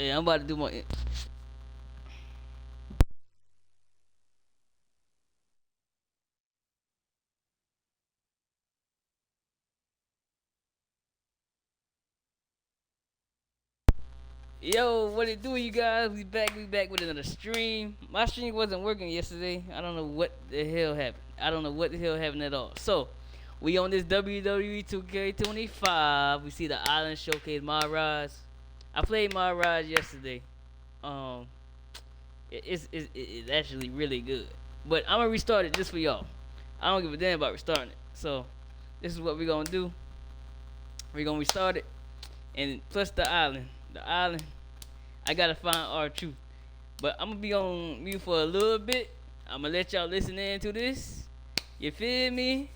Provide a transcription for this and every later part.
Yeah, I'm about to do my. Yo, what it do, you guys? We back with another stream. My stream wasn't working yesterday. I don't know what the hell happened. I don't know what the hell happened at all. So, we on this WWE 2K25. We see the Island Showcase Maharaj. I played Maharaj yesterday. Um, it's actually really good. But I'm gonna restart it just for y'all. I don't give a damn about restarting it. So, this is what we're gonna do. We're gonna restart it, and plus the island. The island. I gotta find our truth. But I'm gonna be on mute for a little bit. I'm gonna let y'all listen in to this. You feel me?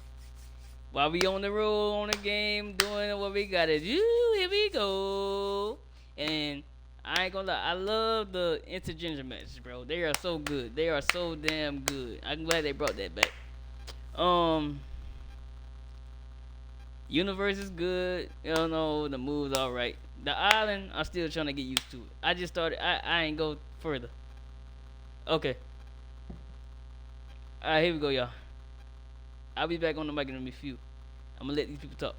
While we on the road, on the game, doing what we gotta do. Here we go. And I ain't gonna lie, I love the intergender matches, bro. They are so good. They are so damn good. I'm glad they brought that back. Um, Universe is good. You don't know the moves all right. The island, I'm still trying to get used to it. I just started. I ain't go further. Okay. All right, here we go, y'all. I'll be back on the mic in a few. I'm gonna let these people talk.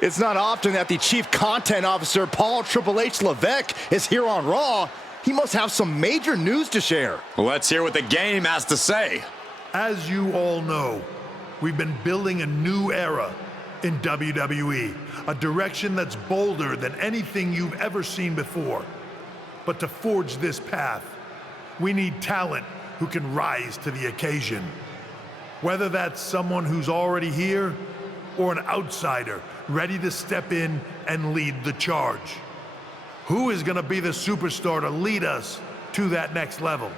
It's not often that the Chief Content Officer, Paul Triple H Levesque, is here on Raw. He must have some major news to share. Let's hear what the game has to say. As you all know, we've been building a new era in WWE, a direction that's bolder than anything you've ever seen before. But to forge this path, we need talent who can rise to the occasion. Whether that's someone who's already here or an outsider ready to step in and lead the charge. Who is going to be the superstar to lead us to that next level?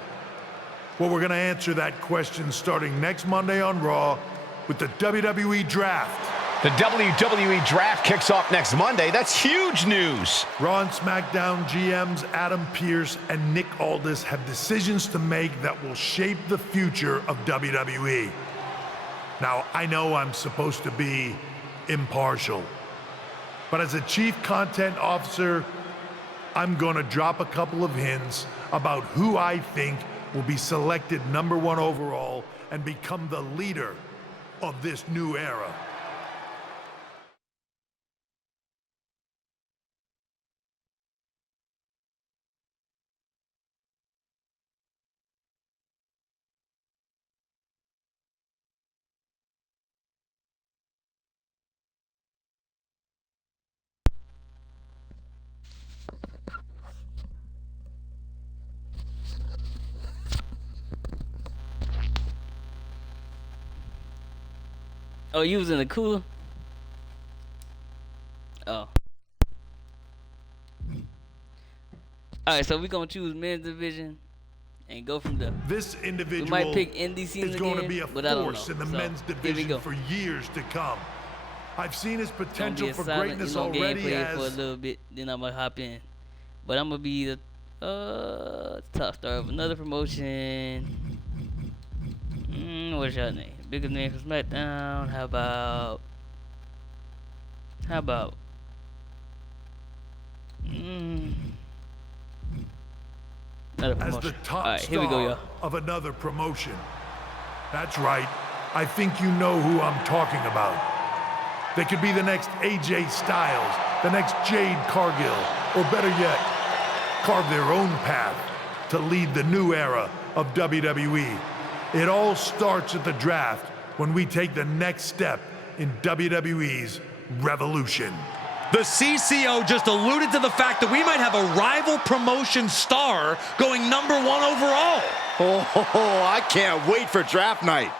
Well, we're going to answer that question starting next Monday on Raw with the WWE Draft. The WWE Draft kicks off next Monday. That's huge news. Raw and SmackDown GMs Adam Pearce and Nick Aldis have decisions to make that will shape the future of WWE. Now, I know I'm supposed to be impartial, but as a Chief Content Officer, I'm gonna drop a couple of hints about who I think will be selected #1 overall and become the leader of this new era. Oh, you was in the cooler? Oh. Alright, so we gonna choose men's division and go from there. This We individual might pick NDC is going to again, be a but I don't force know. in the So, men's here we division go. for years to come. I've seen his Gonna be potential a for silent, greatness you know, already gameplay for a as little bit, then I'm gonna hop in. But I'm gonna be the top star of another promotion. What's your name? Biggest name from SmackDown. How about? Another as promotion. the top Alright, here we go, star y'all. of another promotion. That's right. I think you know who I'm talking about. They could be the next AJ Styles, the next Jade Cargill, or better yet, carve their own path to lead the new era of WWE. It all starts at the draft when we take the next step in WWE's revolution. The CCO just alluded to the fact that we might have a rival promotion star going #1 overall. Oh, I can't wait for draft night.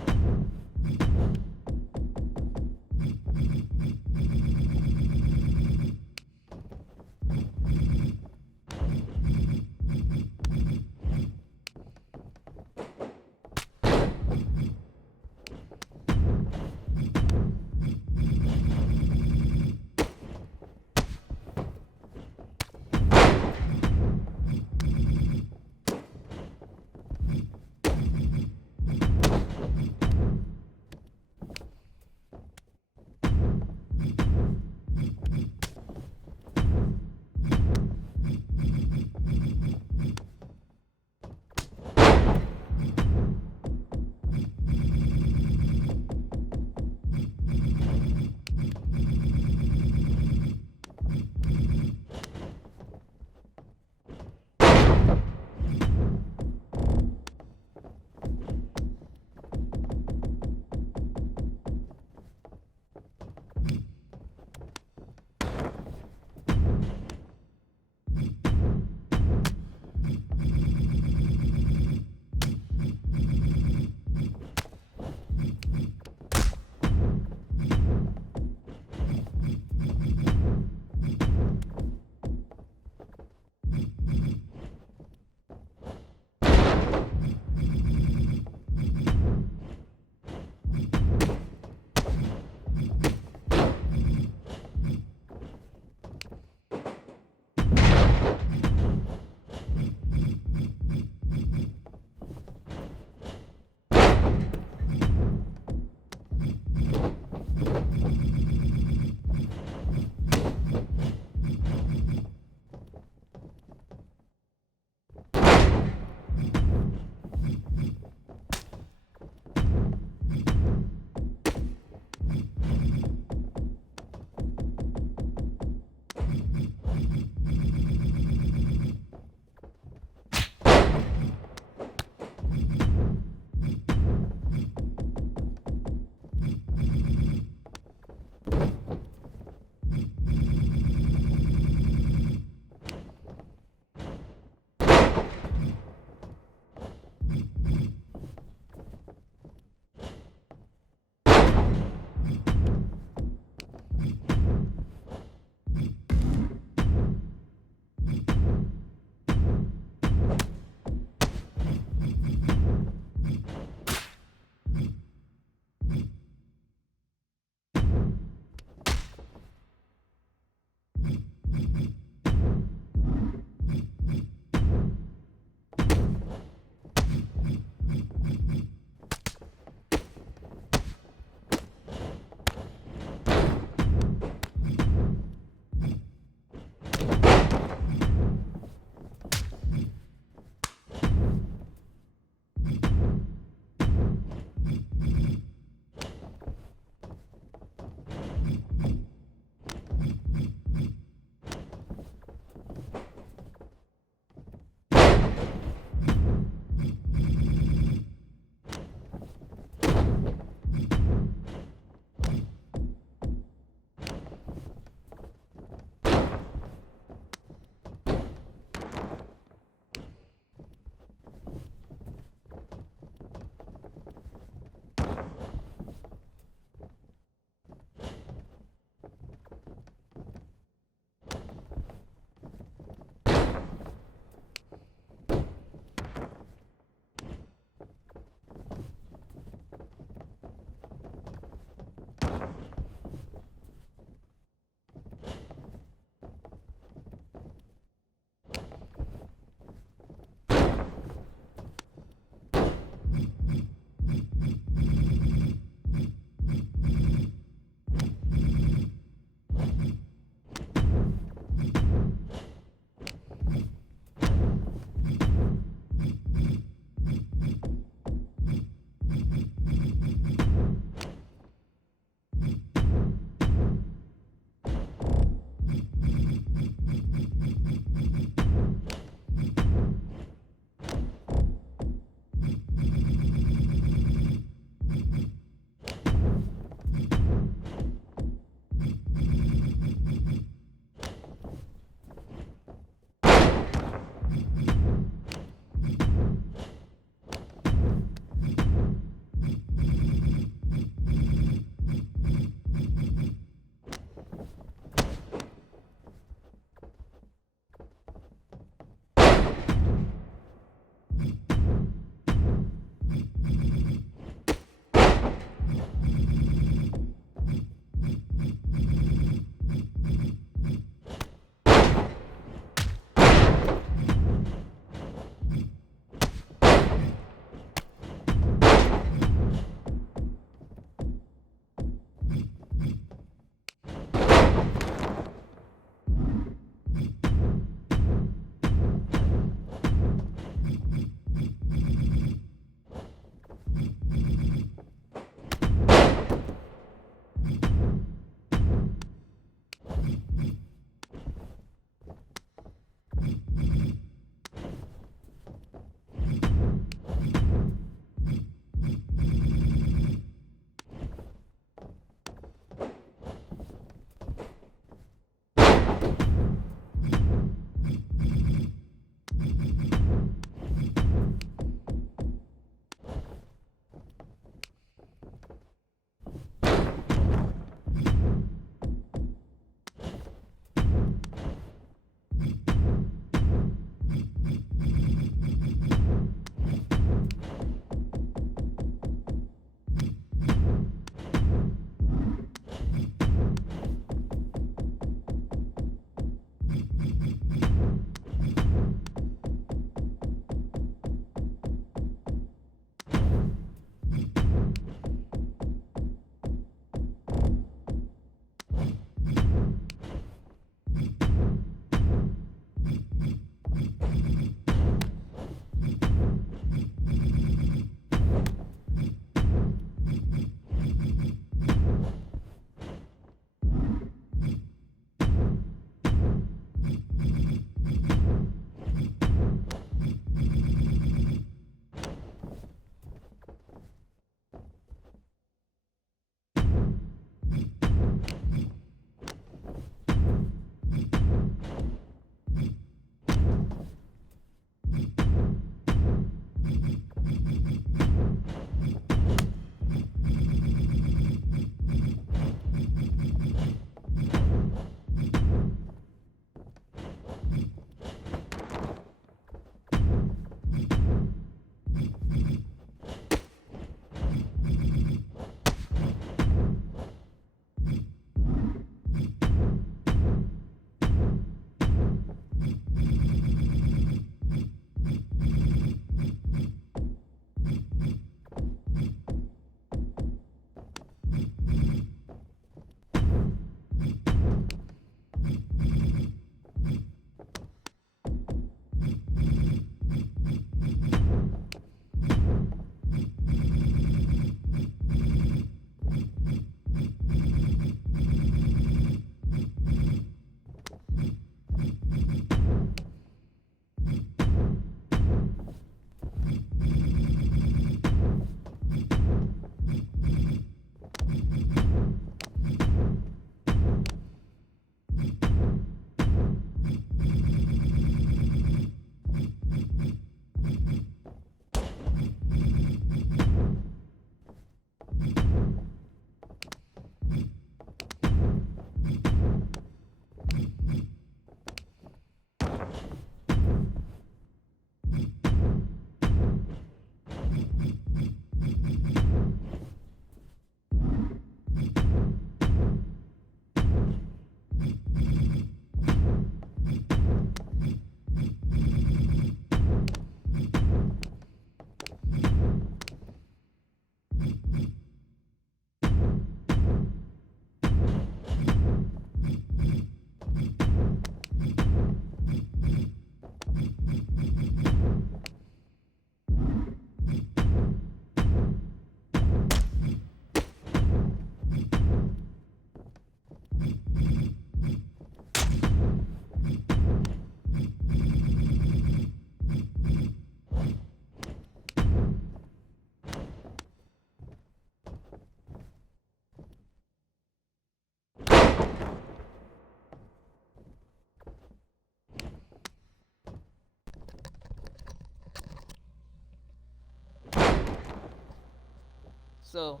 So,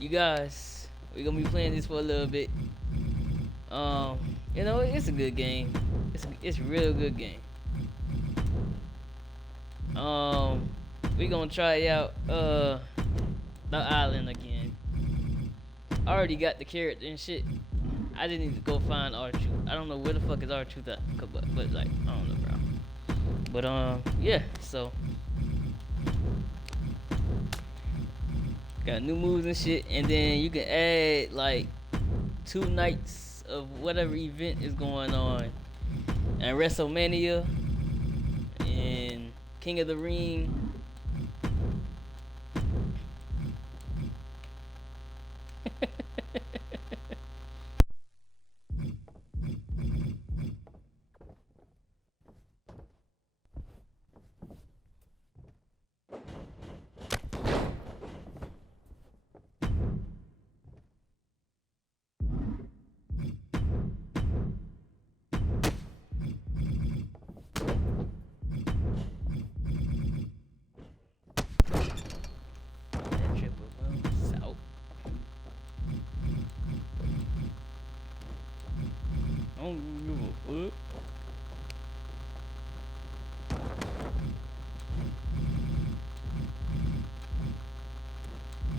you guys, we're gonna be playing this for a little bit. You know, it's a good game. It's a real good game. We gonna try out the island again. I already got the character and shit. I just need to go find R-Truth. I don't know where the fuck is R-Truth at, but like, I don't know, bro. But yeah, so got new moves and shit, and then you can add like 2 nights of whatever event is going on, and WrestleMania and King of the Ring.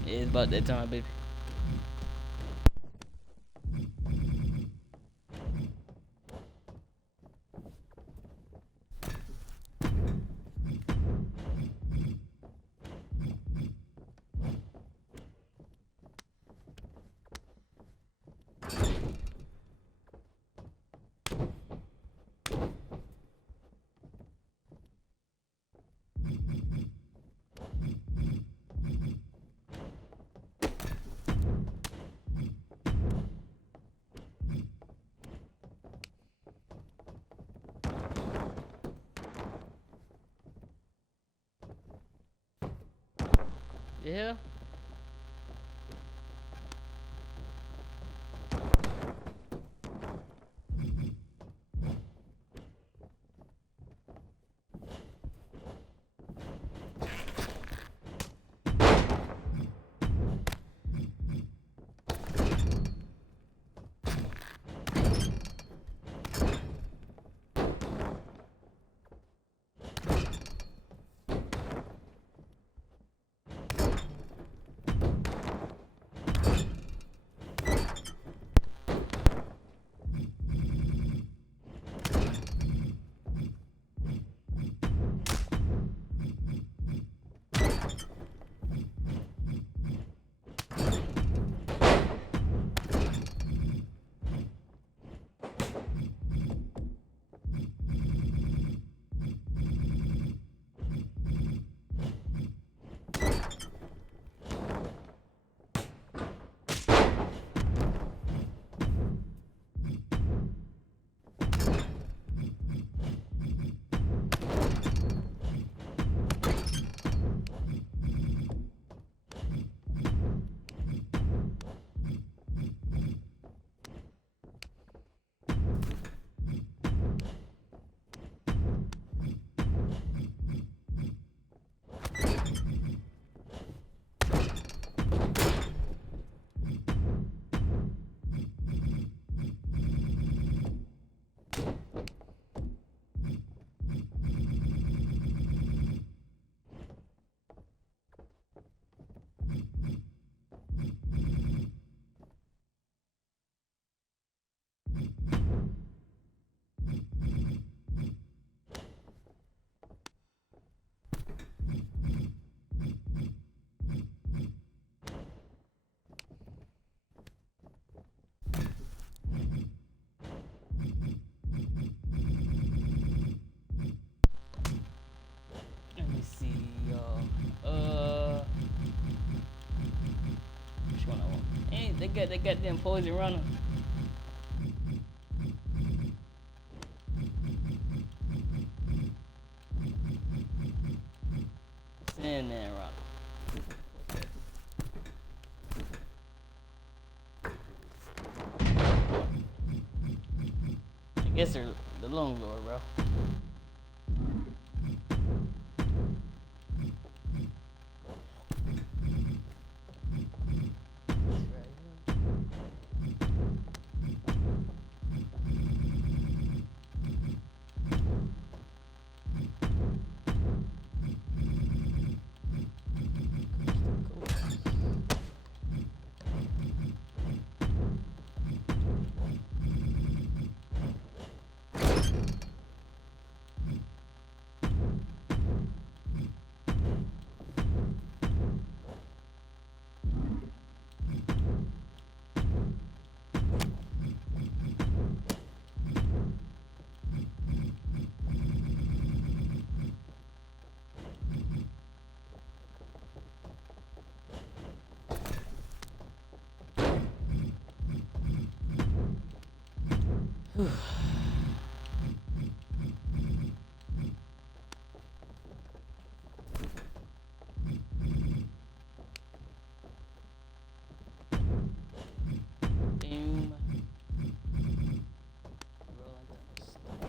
Yeah, it's about that time, baby. Yeah. Let me see, y'all. Which one I want? Hey, they got them poison runner. Sandman runner. I guess they're the Lone Lord, bro. Boom. Rolling down the stairs.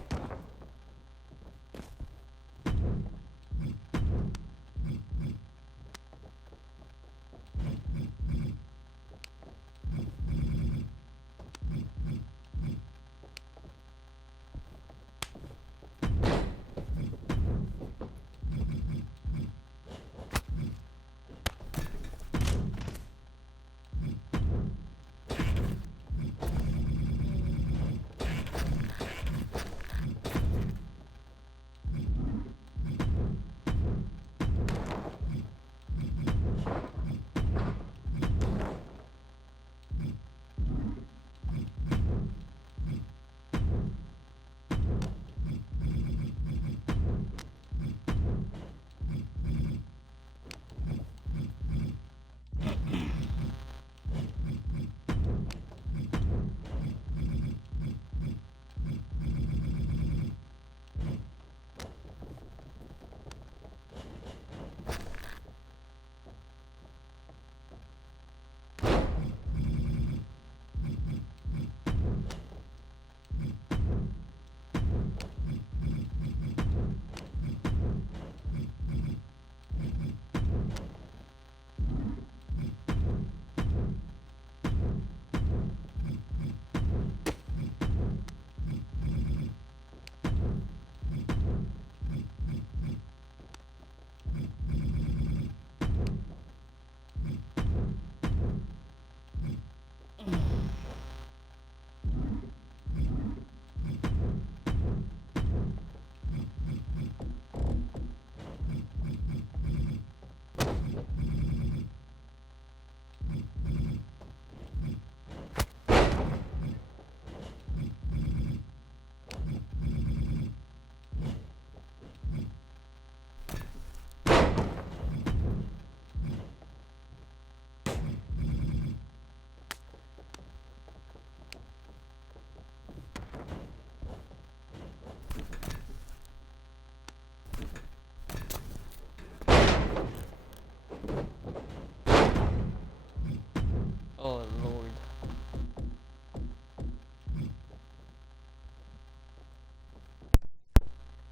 Oh Lord.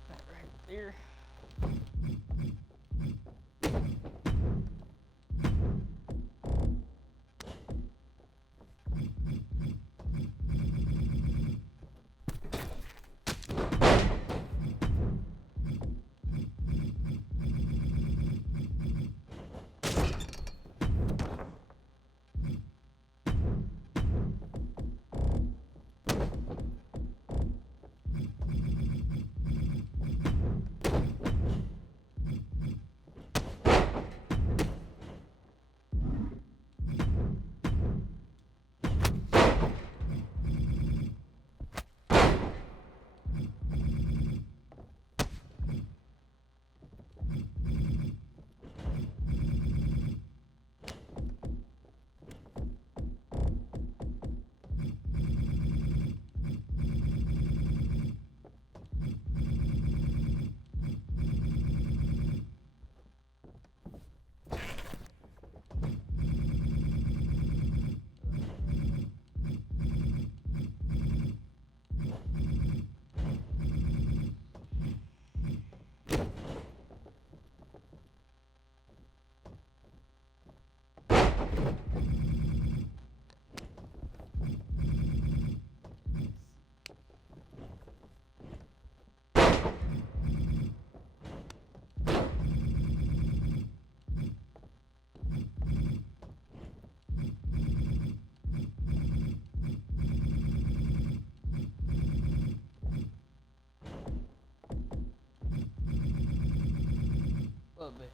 That right there. Little bit.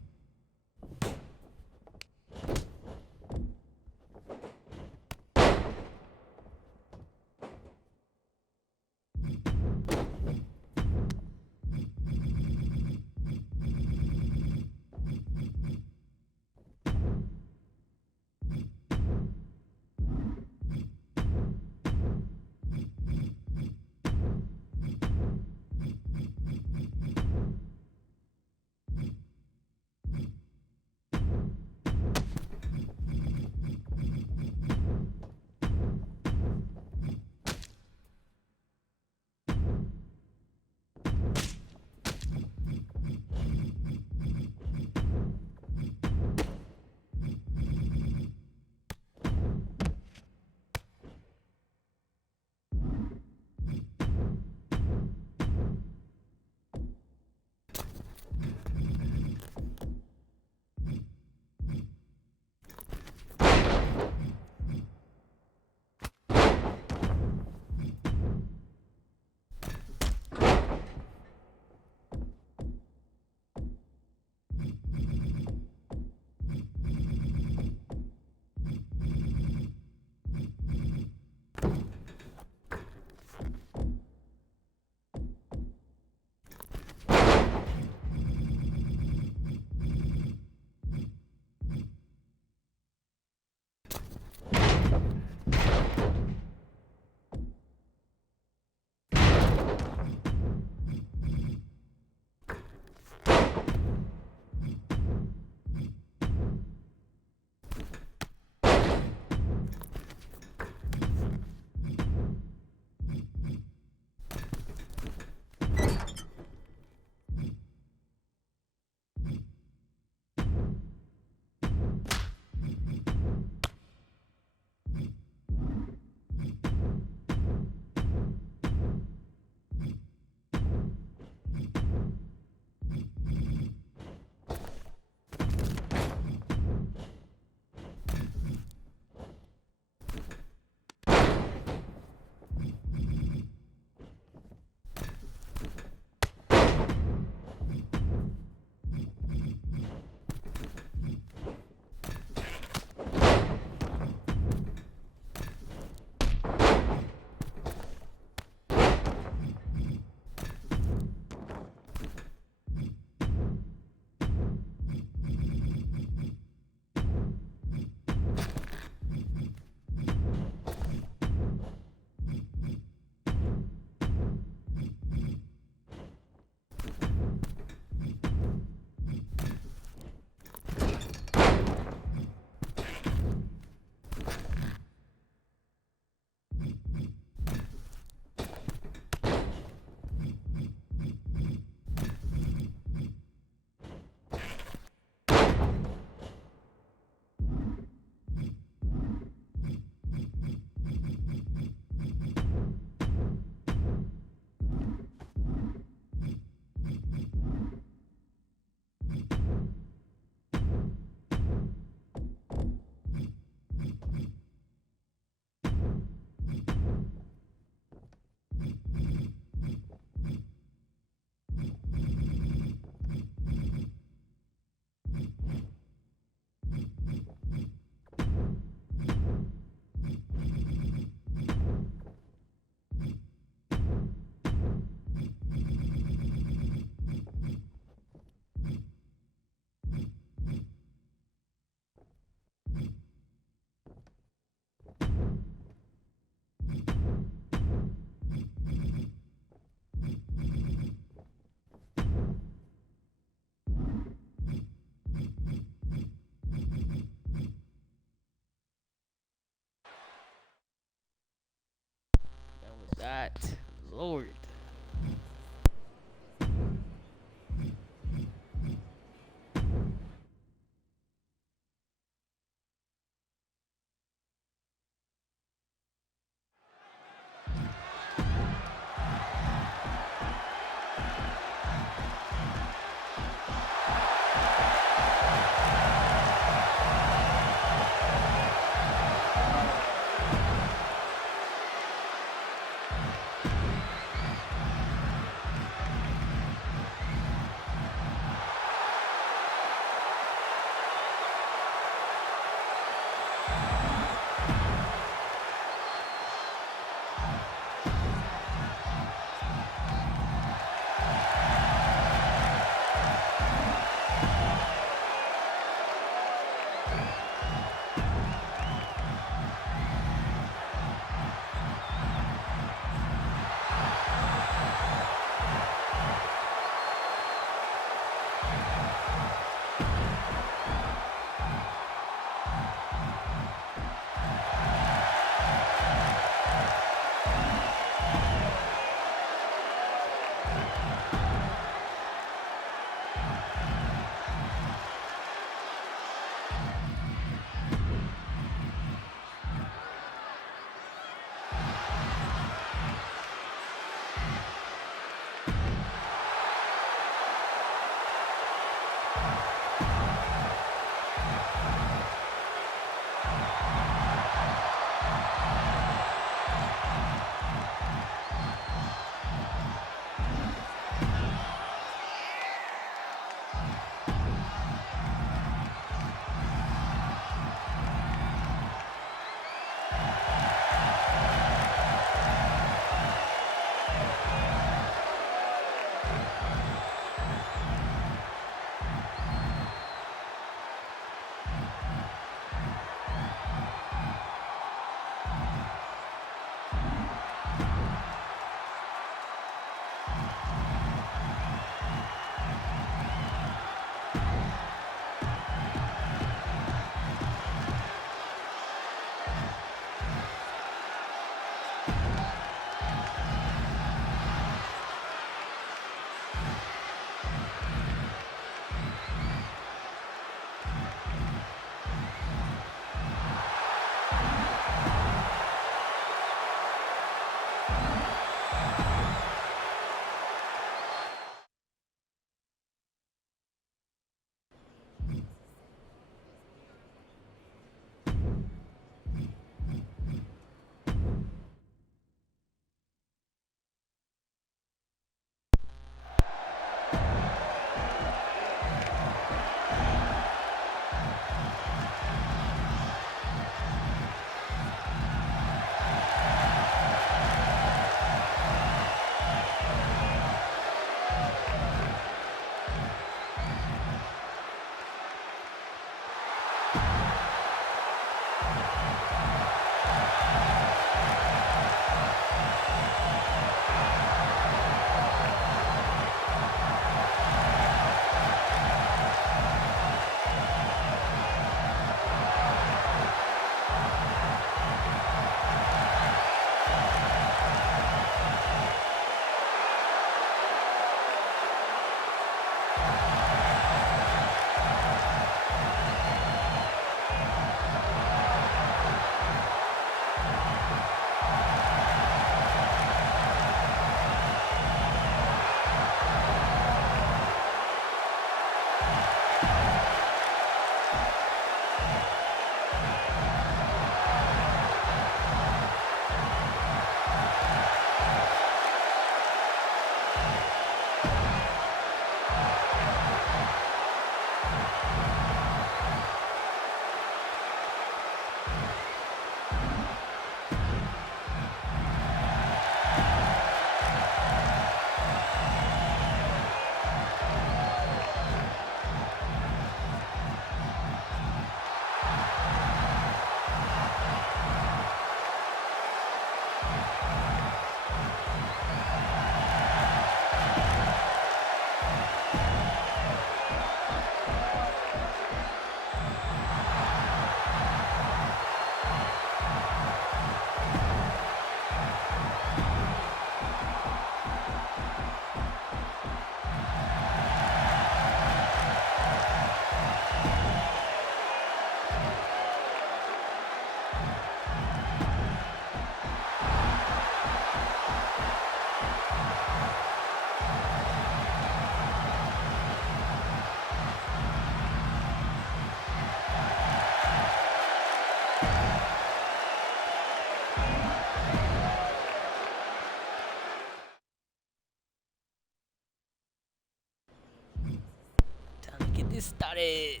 Time to get this started.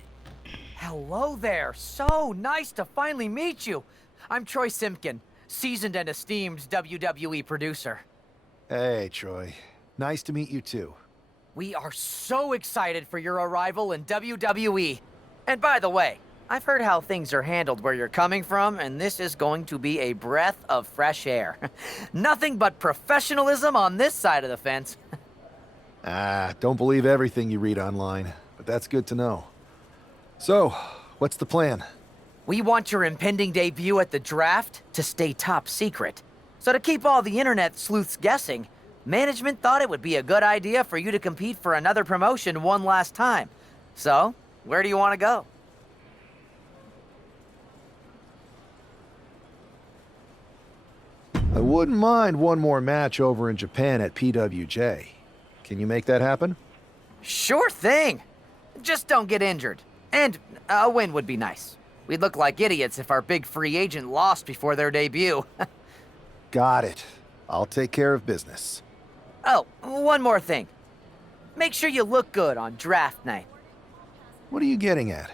Hello there. So nice to finally meet you. I'm Troy Simpkin, seasoned and esteemed WWE producer. Hey, Troy. Nice to meet you, too. We are so excited for your arrival in WWE. And by the way, I've heard how things are handled where you're coming from, and this is going to be a breath of fresh air. Nothing but professionalism on this side of the fence. Don't believe everything you read online, but that's good to know. So, what's the plan? We want your impending debut at the draft to stay top secret. So to keep all the internet sleuths guessing, management thought it would be a good idea for you to compete for another promotion one last time. So, where do you want to go? I wouldn't mind one more match over in Japan at PWJ. Can you make that happen? Sure thing. Just don't get injured. And a win would be nice. We'd look like idiots if our big free agent lost before their debut. Got it. I'll take care of business. Oh, one more thing. Make sure you look good on draft night. What are you getting at?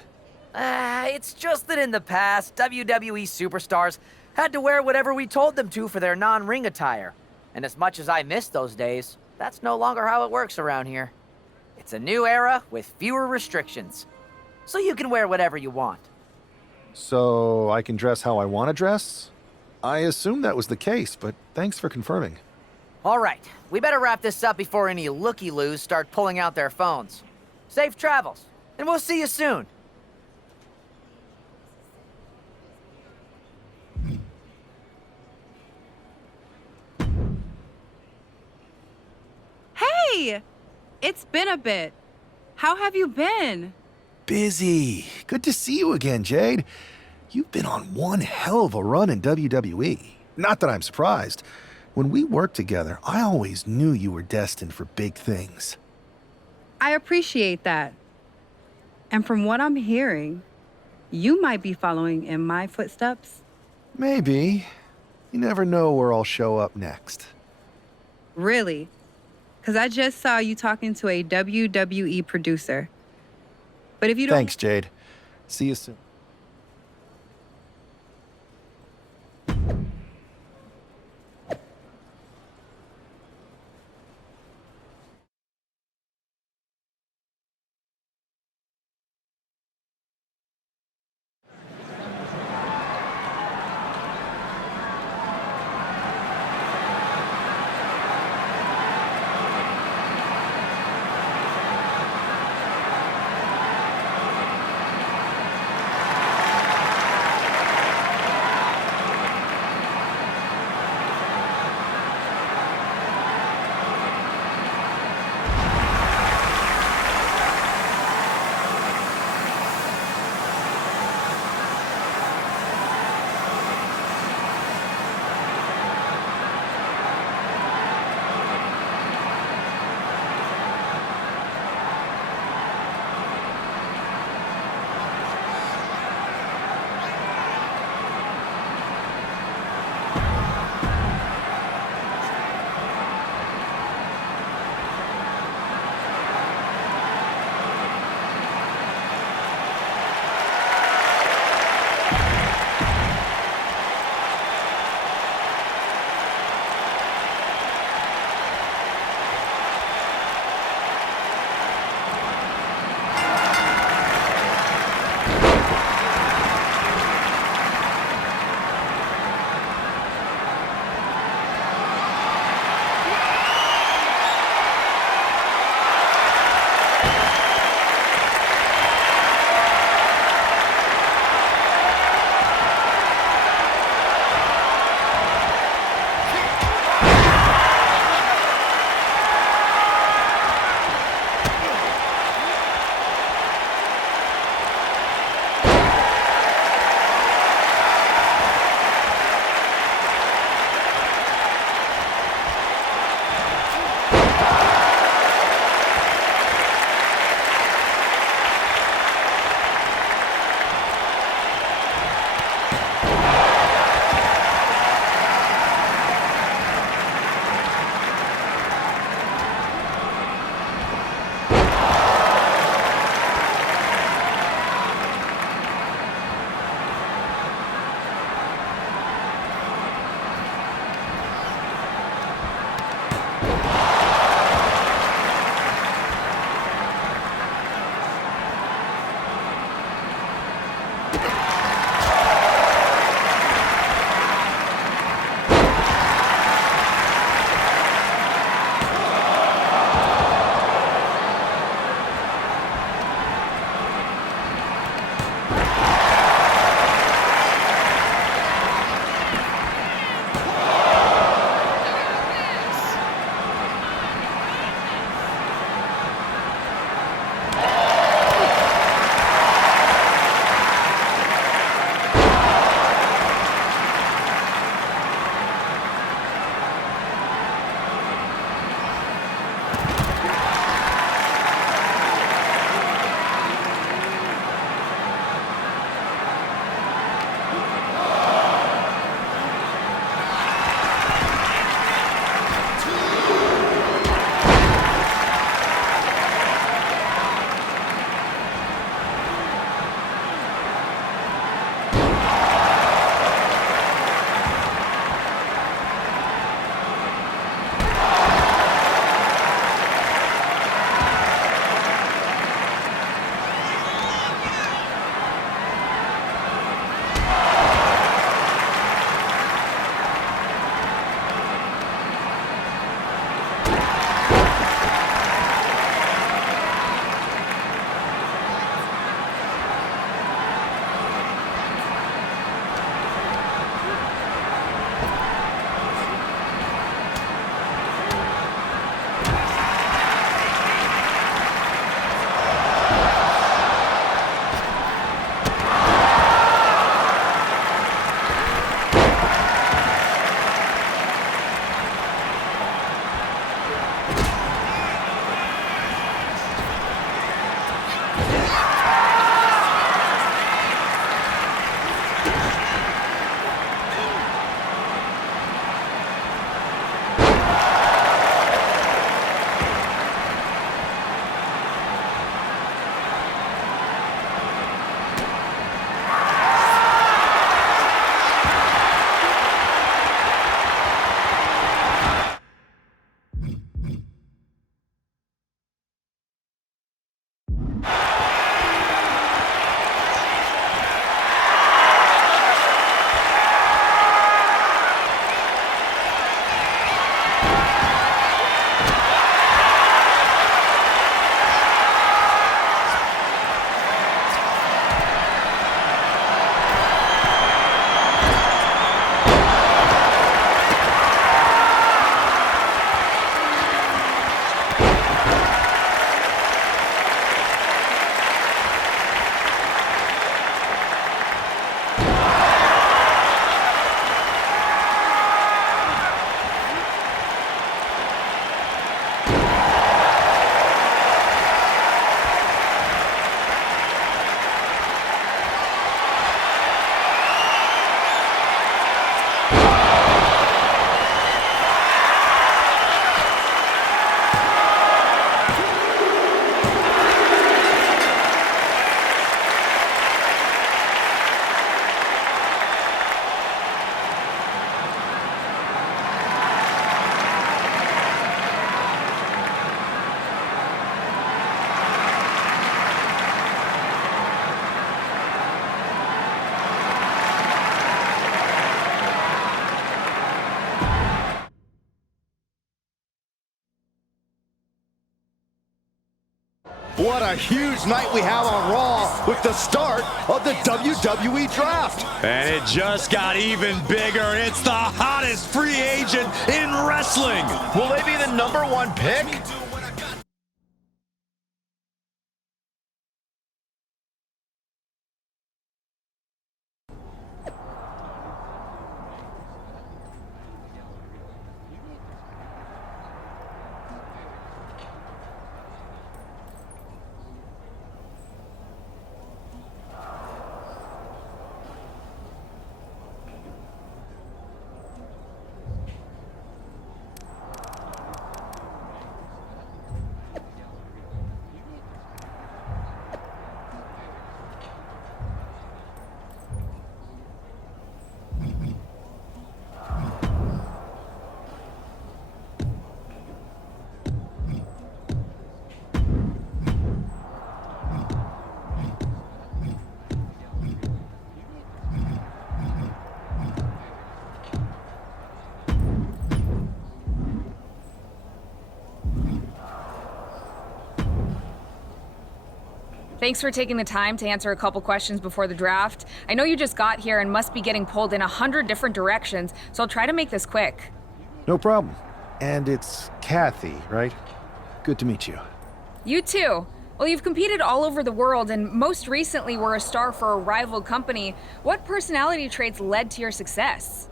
It's just that in the past, WWE superstars had to wear whatever we told them to for their non-ring attire. And as much as I miss those days, that's no longer how it works around here. It's a new era with fewer restrictions. So you can wear whatever you want. So I can dress how I want to dress? I assumed that was the case, but thanks for confirming. All right, we better wrap this up before any looky-loos start pulling out their phones. Safe travels, and we'll see you soon. Hey! It's been a bit. How have you been? Busy. Good to see you again, Jade. You've been on one hell of a run in WWE. Not that I'm surprised. When we worked together, I always knew you were destined for big things. I appreciate that. And from what I'm hearing, you might be following in my footsteps. Maybe. You never know where I'll show up next. Really? Because I just saw you talking to a WWE producer. But if you don't... Thanks, Jade. See you soon. What a huge night we have on Raw with the start of the WWE Draft. And it just got even bigger. It's the hottest free agent in wrestling. Will they be the #1 pick? Thanks for taking the time to answer a couple questions before the draft. I know you just got here and must be getting pulled in 100 different directions, so I'll try to make this quick. No problem. And it's Kathy, right? Good to meet you. You too. Well, you've competed all over the world and most recently were a star for a rival company. What personality traits led to your success?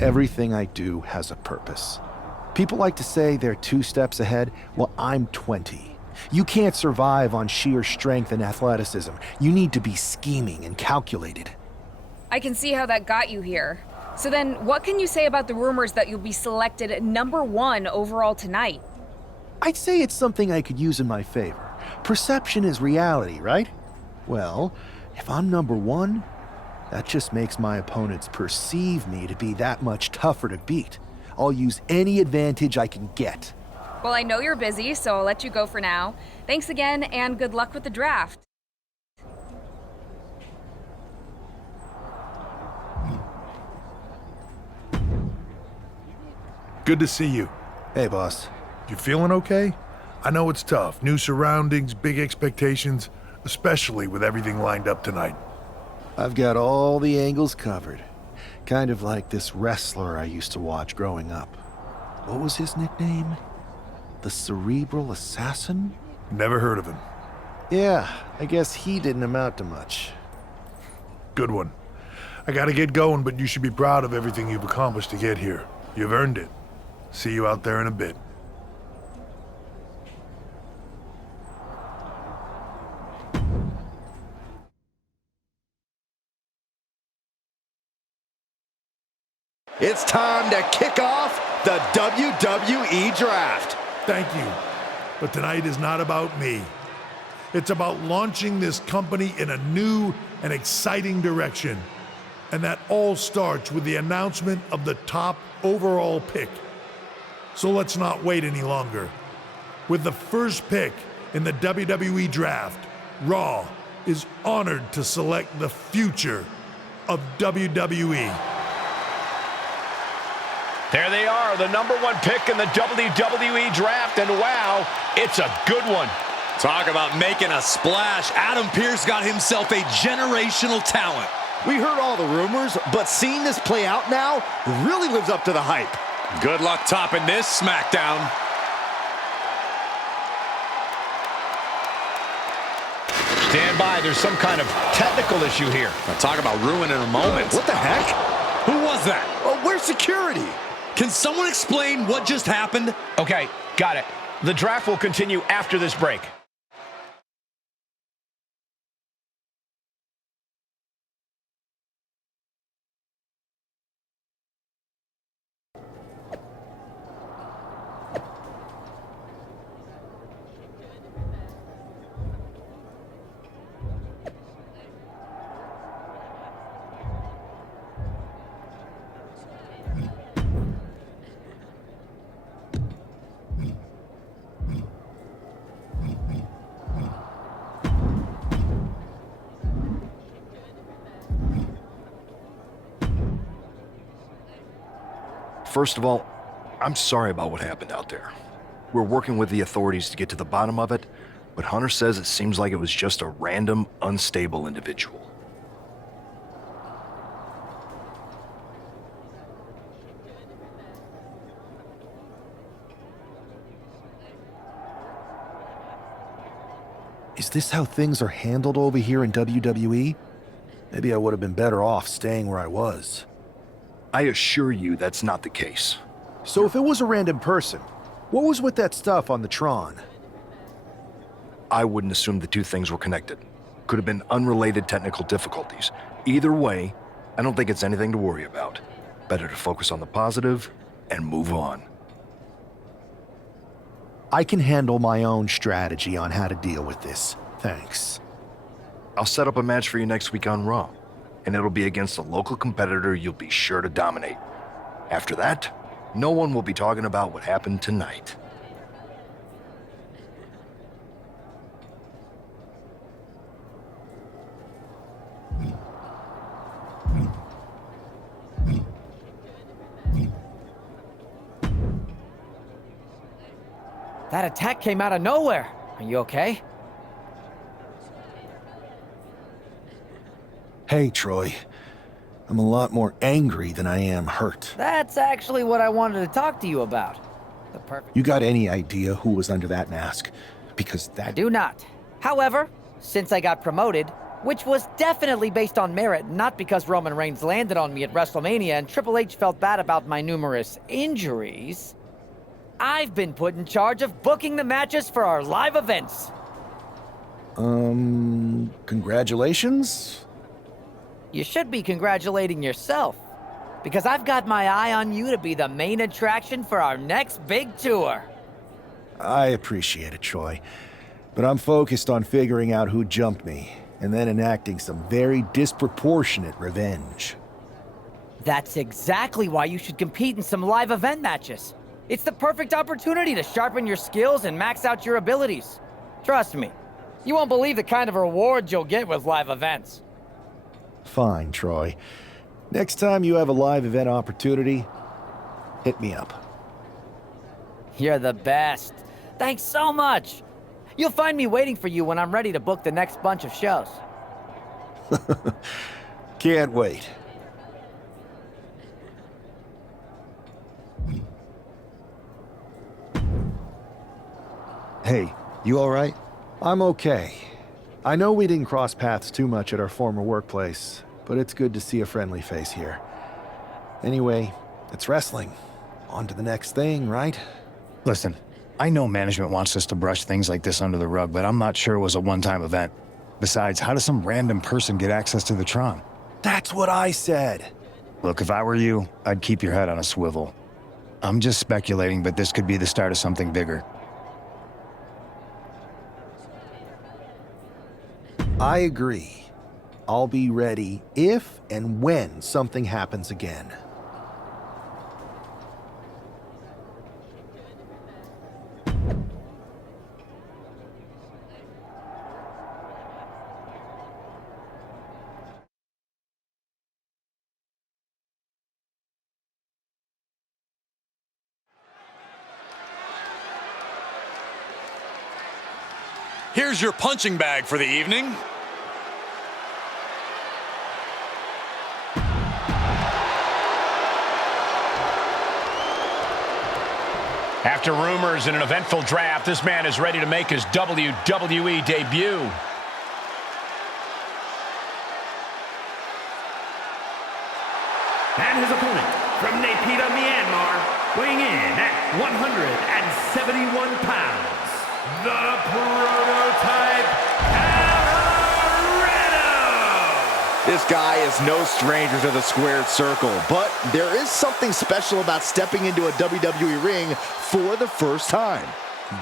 Everything I do has a purpose. People like to say they're 2 steps ahead. Well, I'm 20. You can't survive on sheer strength and athleticism. You need to be scheming and calculated. I can see how that got you here. So then, what can you say about the rumors that you'll be selected #1 overall tonight? I'd say it's something I could use in my favor. Perception is reality, right? Well, if I'm #1, that just makes my opponents perceive me to be that much tougher to beat. I'll use any advantage I can get. Well, I know you're busy, so I'll let you go for now. Thanks again, and good luck with the draft. Good to see you. Hey, boss. You feeling okay? I know it's tough. New surroundings, big expectations, especially with everything lined up tonight. I've got all the angles covered. Kind of like this wrestler I used to watch growing up. What was his nickname? The Cerebral Assassin? Never heard of him. Yeah, I guess he didn't amount to much. Good one. I gotta get going, but you should be proud of everything you've accomplished to get here. You've earned it. See you out there in a bit. It's time to kick off the WWE Draft. Thank you. But tonight is not about me. It's about launching this company in a new and exciting direction. And that all starts with the announcement of the top overall pick. So let's not wait any longer. With the first pick in the WWE Draft, Raw is honored to select the future of WWE. There they are, the #1 pick in the WWE Draft, and wow, it's a good one. Talk about making a splash. Adam Pearce got himself a generational talent. We heard all the rumors, but seeing this play out now really lives up to the hype. Good luck topping this SmackDown. Stand by, there's some kind of technical issue here. Now talk about ruining a moment. What the heck? Who was that? Oh, where's security? Can someone explain what just happened? Okay, got it. The draft will continue after this break. First of all, I'm sorry about what happened out there. We're working with the authorities to get to the bottom of it, but Hunter says it seems like it was just a random, unstable individual. Is this how things are handled over here in WWE? Maybe I would have been better off staying where I was. I assure you that's not the case. So if it was a random person, what was with that stuff on the Tron? I wouldn't assume the two things were connected. Could have been unrelated technical difficulties. Either way, I don't think it's anything to worry about. Better to focus on the positive and move on. I can handle my own strategy on how to deal with this. Thanks. I'll set up a match for you next week on Raw, and it'll be against a local competitor you'll be sure to dominate. After that, no one will be talking about what happened tonight. That attack came out of nowhere. Are you okay? Hey, Troy. I'm a lot more angry than I am hurt. That's actually what I wanted to talk to you about. The perfect... You got any idea who was under that mask? Because that... I do not. However, since I got promoted, which was definitely based on merit, not because Roman Reigns landed on me at WrestleMania and Triple H felt bad about my numerous injuries, I've been put in charge of booking the matches for our live events. Congratulations? You should be congratulating yourself, because I've got my eye on you to be the main attraction for our next big tour. I appreciate it, Troy, but I'm focused on figuring out who jumped me, and then enacting some very disproportionate revenge. That's exactly why you should compete in some live event matches. It's the perfect opportunity to sharpen your skills and max out your abilities. Trust me, you won't believe the kind of rewards you'll get with live events. Fine, Troy. Next time you have a live event opportunity, hit me up. You're the best. Thanks so much. You'll find me waiting for you when I'm ready to book the next bunch of shows. Can't wait. Hey, you all right? I'm okay. I know we didn't cross paths too much at our former workplace, but it's good to see a friendly face here. Anyway, it's wrestling. On to the next thing, right? Listen, I know management wants us to brush things like this under the rug, but I'm not sure it was a one-time event. Besides, how does some random person get access to the Tron? That's what I said. Look, if I were you, I'd keep your head on a swivel. I'm just speculating, but this could be the start of something bigger. I agree. I'll be ready if and when something happens again. Here's your punching bag for the evening. After rumors and an eventful draft, this man is ready to make his WWE debut. And his opponent from Naypyidaw, Myanmar, weighing in at 171 pounds, the prototype Carrero! This guy is no stranger to the squared circle, but there is something special about stepping into a WWE ring for the first time.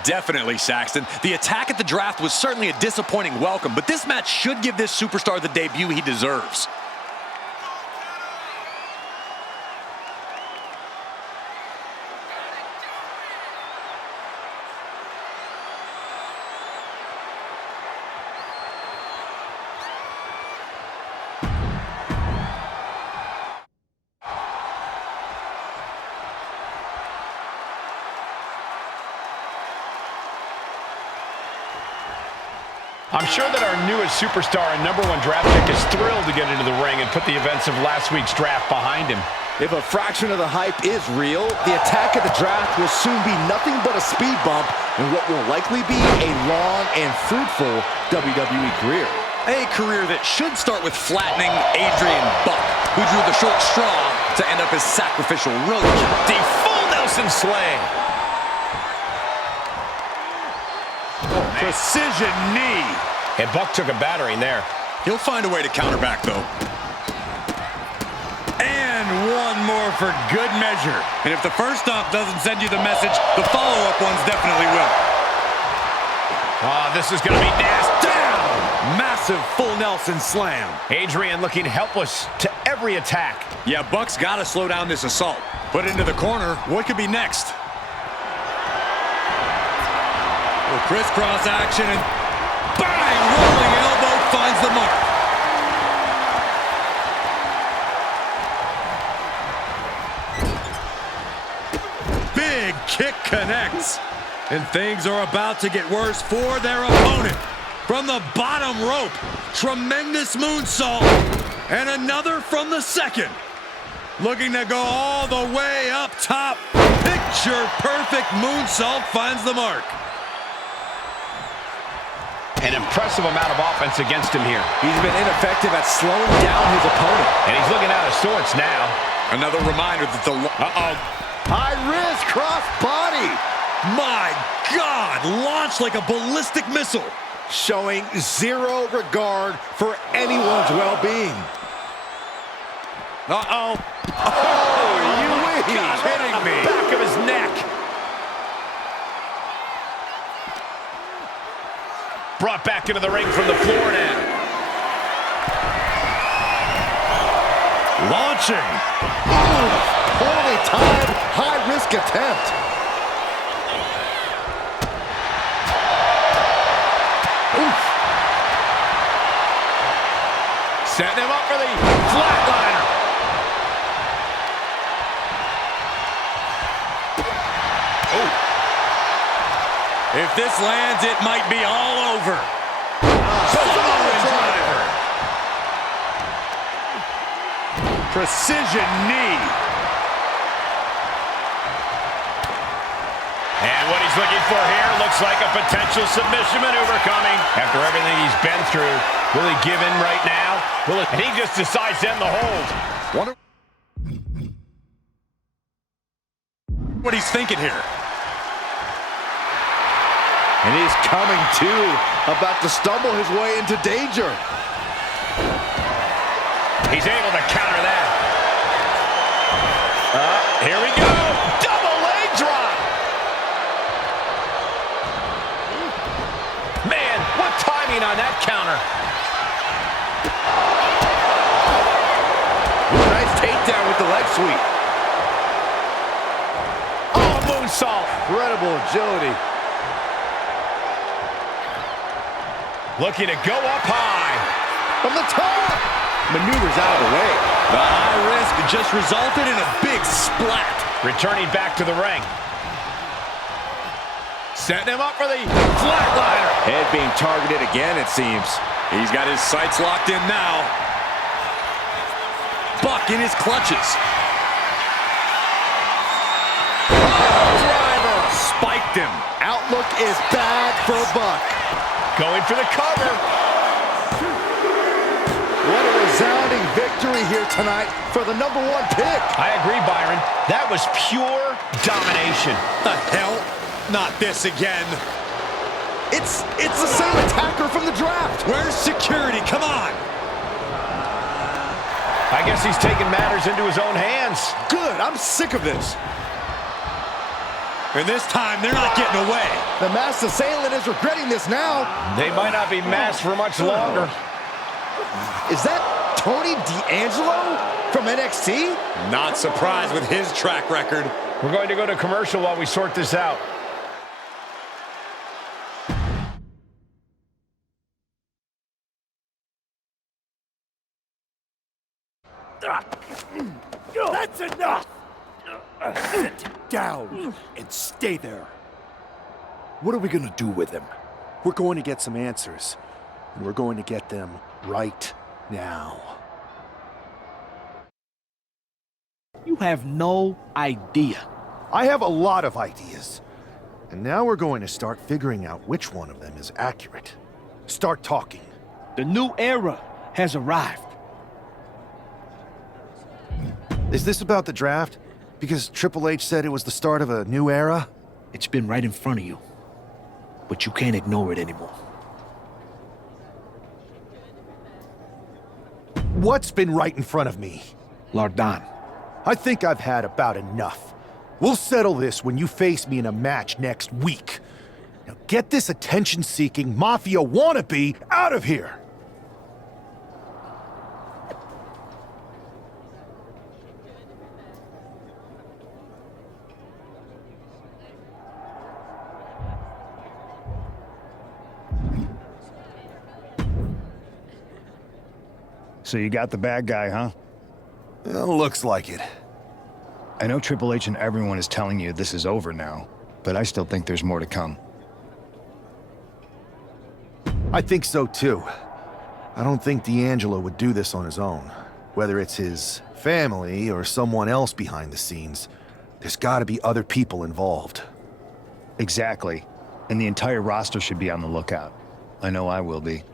Definitely, Saxton. The attack at the draft was certainly a disappointing welcome, but this match should give this superstar the debut he deserves. I'm sure that our newest superstar and #1 draft pick is thrilled to get into the ring and put the events of last week's draft behind him. If a fraction of the hype is real, the attack at the draft will soon be nothing but a speed bump in what will likely be a long and fruitful WWE career. A career that should start with flattening Adrian Buck, who drew the short straw to end up as sacrificial roach. The full Nelson slam. Precision knee. And Buck took a battering there. He'll find a way to counter back, though. And one more for good measure. And if the first stomp doesn't send you the message, the follow-up ones definitely will. Oh, this is going to be nasty. Down! Massive full Nelson slam. Adrian looking helpless to every attack. Yeah, Buck's got to slow down this assault. But into the corner, what could be next? Crisscross action and bang! Rolling elbow finds the mark. Big kick connects. And things are about to get worse for their opponent. From the bottom rope, tremendous moonsault. And another from the second. Looking to go all the way up top. Picture perfect moonsault finds the mark. An impressive amount of offense against him here. He's been ineffective at slowing down his opponent. And he's looking out of sorts now. Another reminder that the... High risk cross body. My God, launched like a ballistic missile. Showing zero regard for anyone's well-being. Uh-oh. Oh, you kidding me? Back of his neck. Brought back into the ring from the floor now. Launching. Ooh, poorly timed, high-risk attempt. Oof. Setting him up for the flatliner. Oh. If this lands, it might be all over. Samoan driver. Precision knee. And what he's looking for here looks like a potential submission maneuver coming. After everything he's been through, will he give in right now? And he just decides to end the hold. What he's thinking here. And he's coming to, about to stumble his way into danger. He's able to counter that. Here we go. Double leg drop. Man, what timing on that counter. Nice takedown with the leg sweep. Oh, moonsault. Incredible agility. Looking to go up high. From the top. Maneuvers out of the way. The high risk just resulted in a big splat. Returning back to the ring. Setting him up for the flatliner. Head being targeted again, it seems. He's got his sights locked in now. Buck in his clutches. Driver. Spiked him. Outlook is bad for Buck. Going for the cover. What a resounding victory here tonight for the #1 pick. I agree, Byron. That was pure domination. The hell? Not this again. It's the same attacker from the draft. Where's security? Come on. I guess he's taking matters into his own hands. Good. I'm sick of this. And this time, they're not getting away. The masked assailant is regretting this now. They might not be masked for much longer. Is that Tony D'Angelo from NXT? Not surprised with his track record. We're going to go to commercial while we sort this out. That's enough! Sit down and stay there. What are we gonna do with him? We're going to get some answers. We're going to get them right now. You have no idea. I have a lot of ideas. And now we're going to start figuring out which one of them is accurate. Start talking. The new era has arrived. Is this about the draft? Because Triple H said it was the start of a new era? It's been right in front of you. But you can't ignore it anymore. What's been right in front of me? Lardon. I think I've had about enough. We'll settle this when you face me in a match next week. Now get this attention-seeking mafia wannabe out of here! So you got the bad guy, huh? Looks like it. I know Triple H and everyone is telling you this is over now, but I still think there's more to come. I think so too. I don't think D'Angelo would do this on his own. Whether it's his family or someone else behind the scenes, there's gotta be other people involved. Exactly. And the entire roster should be on the lookout. I know I will be.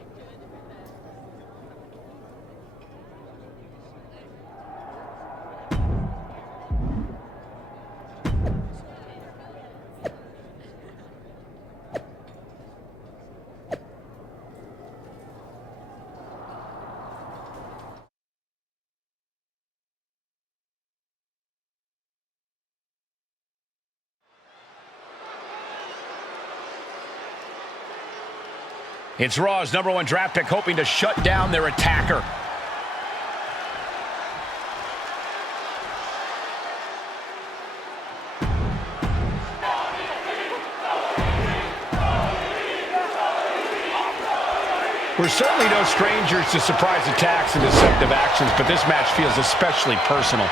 It's Raw's #1 draft pick hoping to shut down their attacker. We're certainly no strangers to surprise attacks and deceptive actions, but this match feels especially personal.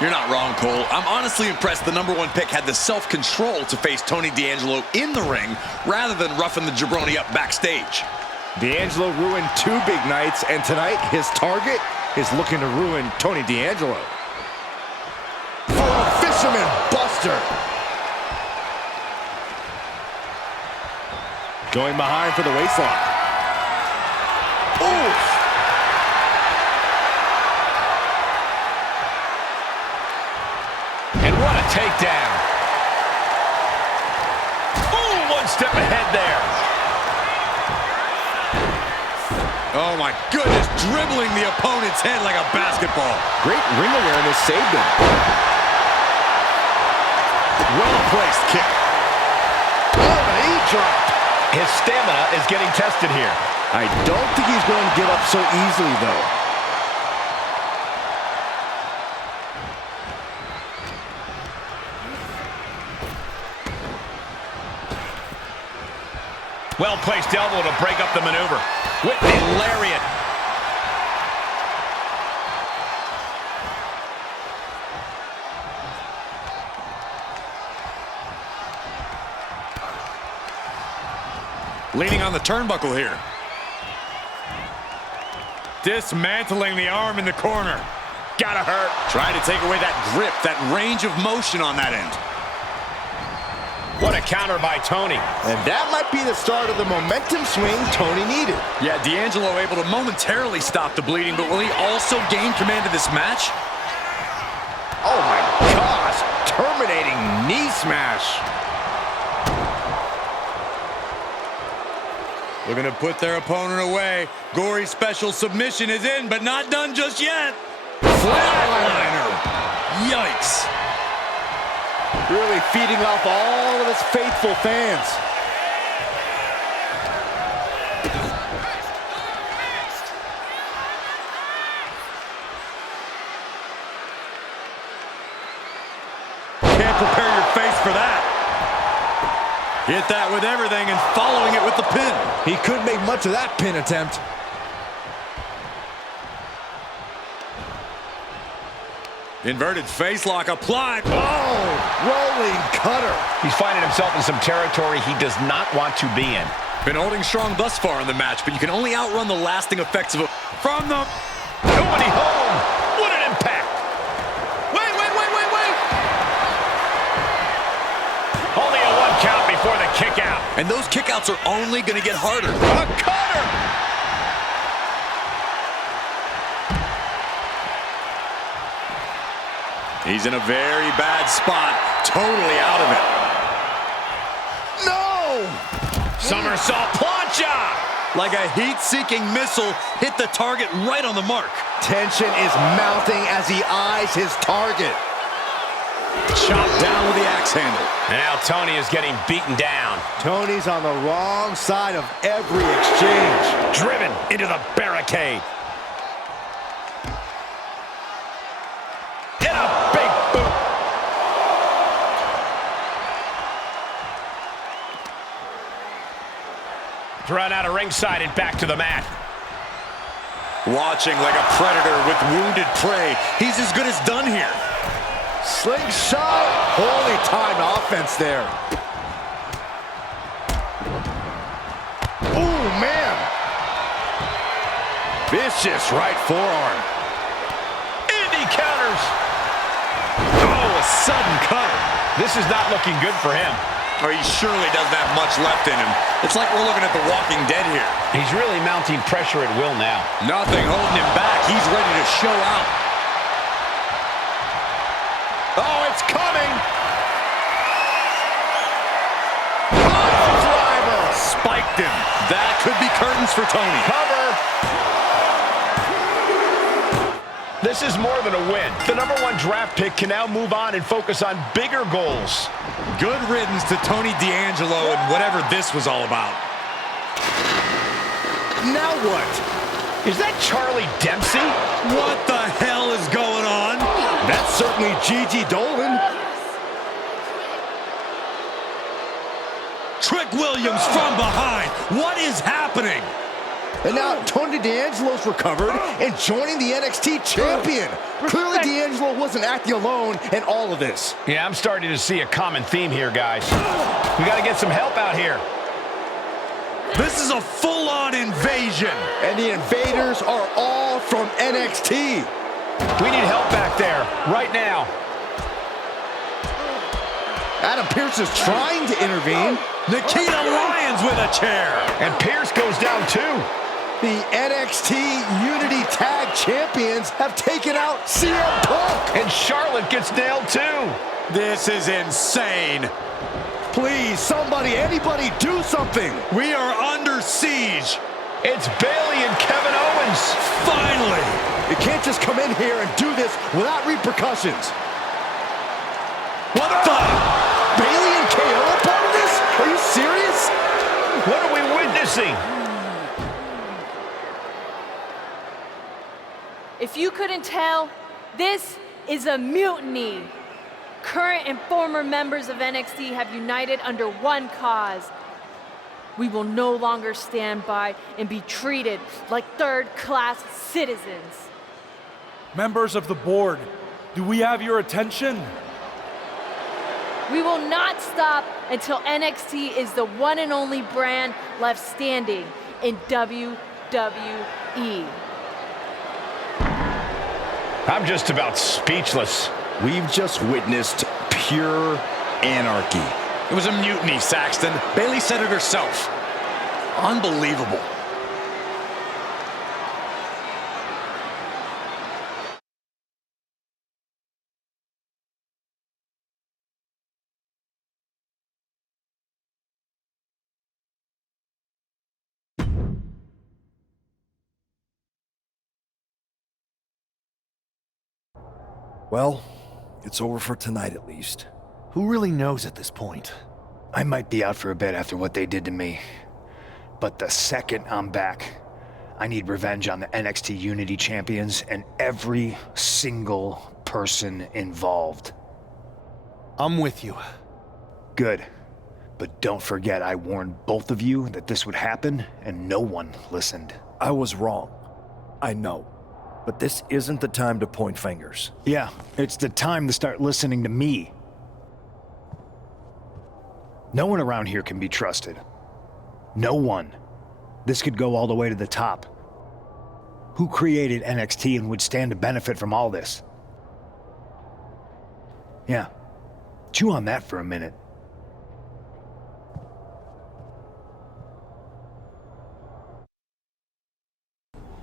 You're not wrong, Cole. I'm honestly impressed the #1 pick had the self-control to face Tony D'Angelo in the ring rather than roughing the jabroni up backstage. D'Angelo ruined 2 big nights, and tonight his target is looking to ruin Tony D'Angelo. For a fisherman buster. Going behind for the waistlock. Oof! And what a takedown. Ooh, one step ahead there. Oh my goodness, dribbling the opponent's head like a basketball. Great ring awareness saved him. Well-placed kick. Oh, and he dropped. His stamina is getting tested here. I don't think he's going to give up so easily, though. Well-placed elbow to break up the maneuver. With the lariat. Leaning on the turnbuckle here. Dismantling the arm in the corner. Gotta hurt. Trying to take away that grip, that range of motion on that end. What a counter by Tony. And that might be the start of the momentum swing Tony needed. Yeah, D'Angelo able to momentarily stop the bleeding, but will he also gain command of this match? Oh my gosh, terminating knee smash. Looking to put their opponent away. Gory's special submission is in, but not done just yet. Flatliner. Yikes. Really feeding off all of his faithful fans. Can't prepare your face for that. Hit that with everything and following it with the pin. He couldn't make much of that pin attempt. Inverted face lock applied. Oh, rolling cutter. He's finding himself in some territory he does not want to be in. Been holding strong thus far in the match, but you can only outrun the lasting effects of a... From the... Nobody home. What an impact. Wait. Only a 1 count before the kick out. And those kickouts are only going to get harder. A cutter. He's in a very bad spot. Totally out of it. No! Somersault plancha. Like a heat-seeking missile, hit the target right on the mark. Tension is mounting as he eyes his target. Chopped down with the axe handle. And now Tony is getting beaten down. Tony's on the wrong side of every exchange. Driven into the barricade. And a big boot. Thrown out of ringside and back to the mat. Watching like a predator with wounded prey. He's as good as done here. Slingshot. Holy timed offense there. Ooh, man. Vicious right forearm. And he counters. Oh, a sudden cutter. This is not looking good for him. Oh, he surely doesn't have much left in him. It's like we're looking at The Walking Dead here. He's really mounting pressure at will now. Nothing holding him back. He's ready to show out. Oh, it's coming. Oh, driver. Spiked him. That could be curtains for Tony. Cover. This is more than a win. The #1 draft pick can now move on and focus on bigger goals. Good riddance to Tony D'Angelo and whatever this was all about. Now what? Is that Charlie Dempsey? What the hell is going on? That's certainly Gigi Dolan. Trick Williams from behind. What is happening? And now Tony D'Angelo's recovered and joining the NXT champion. Clearly D'Angelo wasn't acting alone in all of this. Yeah, I'm starting to see a common theme here, guys. We got to get some help out here. This is a full-on invasion. And the invaders are all from NXT. We need help back there, right now. Adam Pearce is trying to intervene. Nikita Lyons with a chair. And Pearce goes down too. The NXT Unity Tag Champions have taken out CM Punk. And Charlotte gets nailed too. This is insane. Please, somebody, anybody, do something. We are under siege. It's Bayley and Kevin Owens. Finally. You can't just come in here and do this without repercussions. What the? Bayley and KO are part of this? Are you serious? What are we witnessing? If you couldn't tell, this is a mutiny. Current and former members of NXT have united under one cause. We will no longer stand by and be treated like third-class citizens. Members of the board, do we have your attention? We will not stop until NXT is the one and only brand left standing in WWE. I'm just about speechless. We've just witnessed pure anarchy. It was a mutiny, Saxton. Bayley said it herself. Unbelievable. Well, it's over for tonight at least. Who really knows at this point? I might be out for a bit after what they did to me. But the second I'm back, I need revenge on the NXT Unity Champions and every single person involved. I'm with you. Good. But don't forget I warned both of you that this would happen, and no one listened. I was wrong. I know. But this isn't the time to point fingers. Yeah, it's the time to start listening to me. No one around here can be trusted. No one. This could go all the way to the top. Who created NXT and would stand to benefit from all this? Yeah. Chew on that for a minute.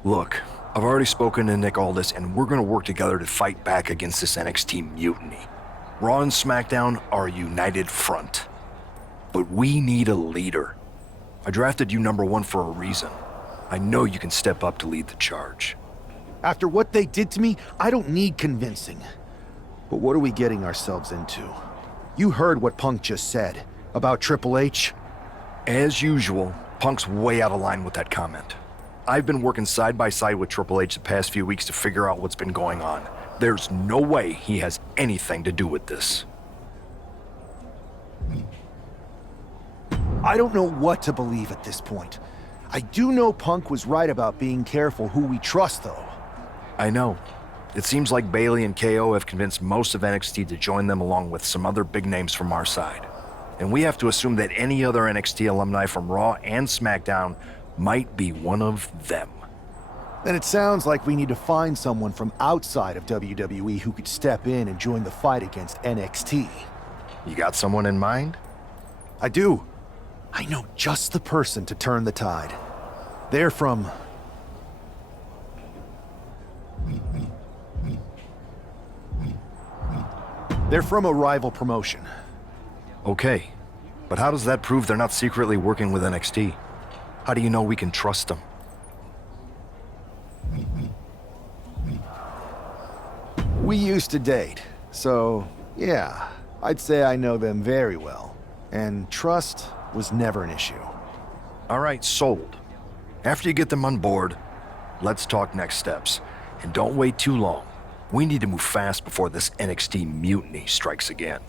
Look, I've already spoken to Nick Aldis, and we're gonna work together to fight back against this NXT mutiny. Raw and SmackDown are a united front. But we need a leader. I drafted you #1 for a reason. I know you can step up to lead the charge. After what they did to me, I don't need convincing. But what are we getting ourselves into? You heard what Punk just said about Triple H. As usual, Punk's way out of line with that comment. I've been working side by side with Triple H the past few weeks to figure out what's been going on. There's no way he has anything to do with this. I don't know what to believe at this point. I do know Punk was right about being careful who we trust, though. I know. It seems like Bayley and KO have convinced most of NXT to join them along with some other big names from our side. And we have to assume that any other NXT alumni from Raw and SmackDown might be one of them. Then it sounds like we need to find someone from outside of WWE who could step in and join the fight against NXT. You got someone in mind? I do. I know just the person to turn the tide. They're from... They're from a rival promotion. Okay, but how does that prove they're not secretly working with NXT? How do you know we can trust them? We used to date, so yeah, I'd say I know them very well. And trust was never an issue. All right, sold. After you get them on board, let's talk next steps. And don't wait too long. We need to move fast before this NXT mutiny strikes again.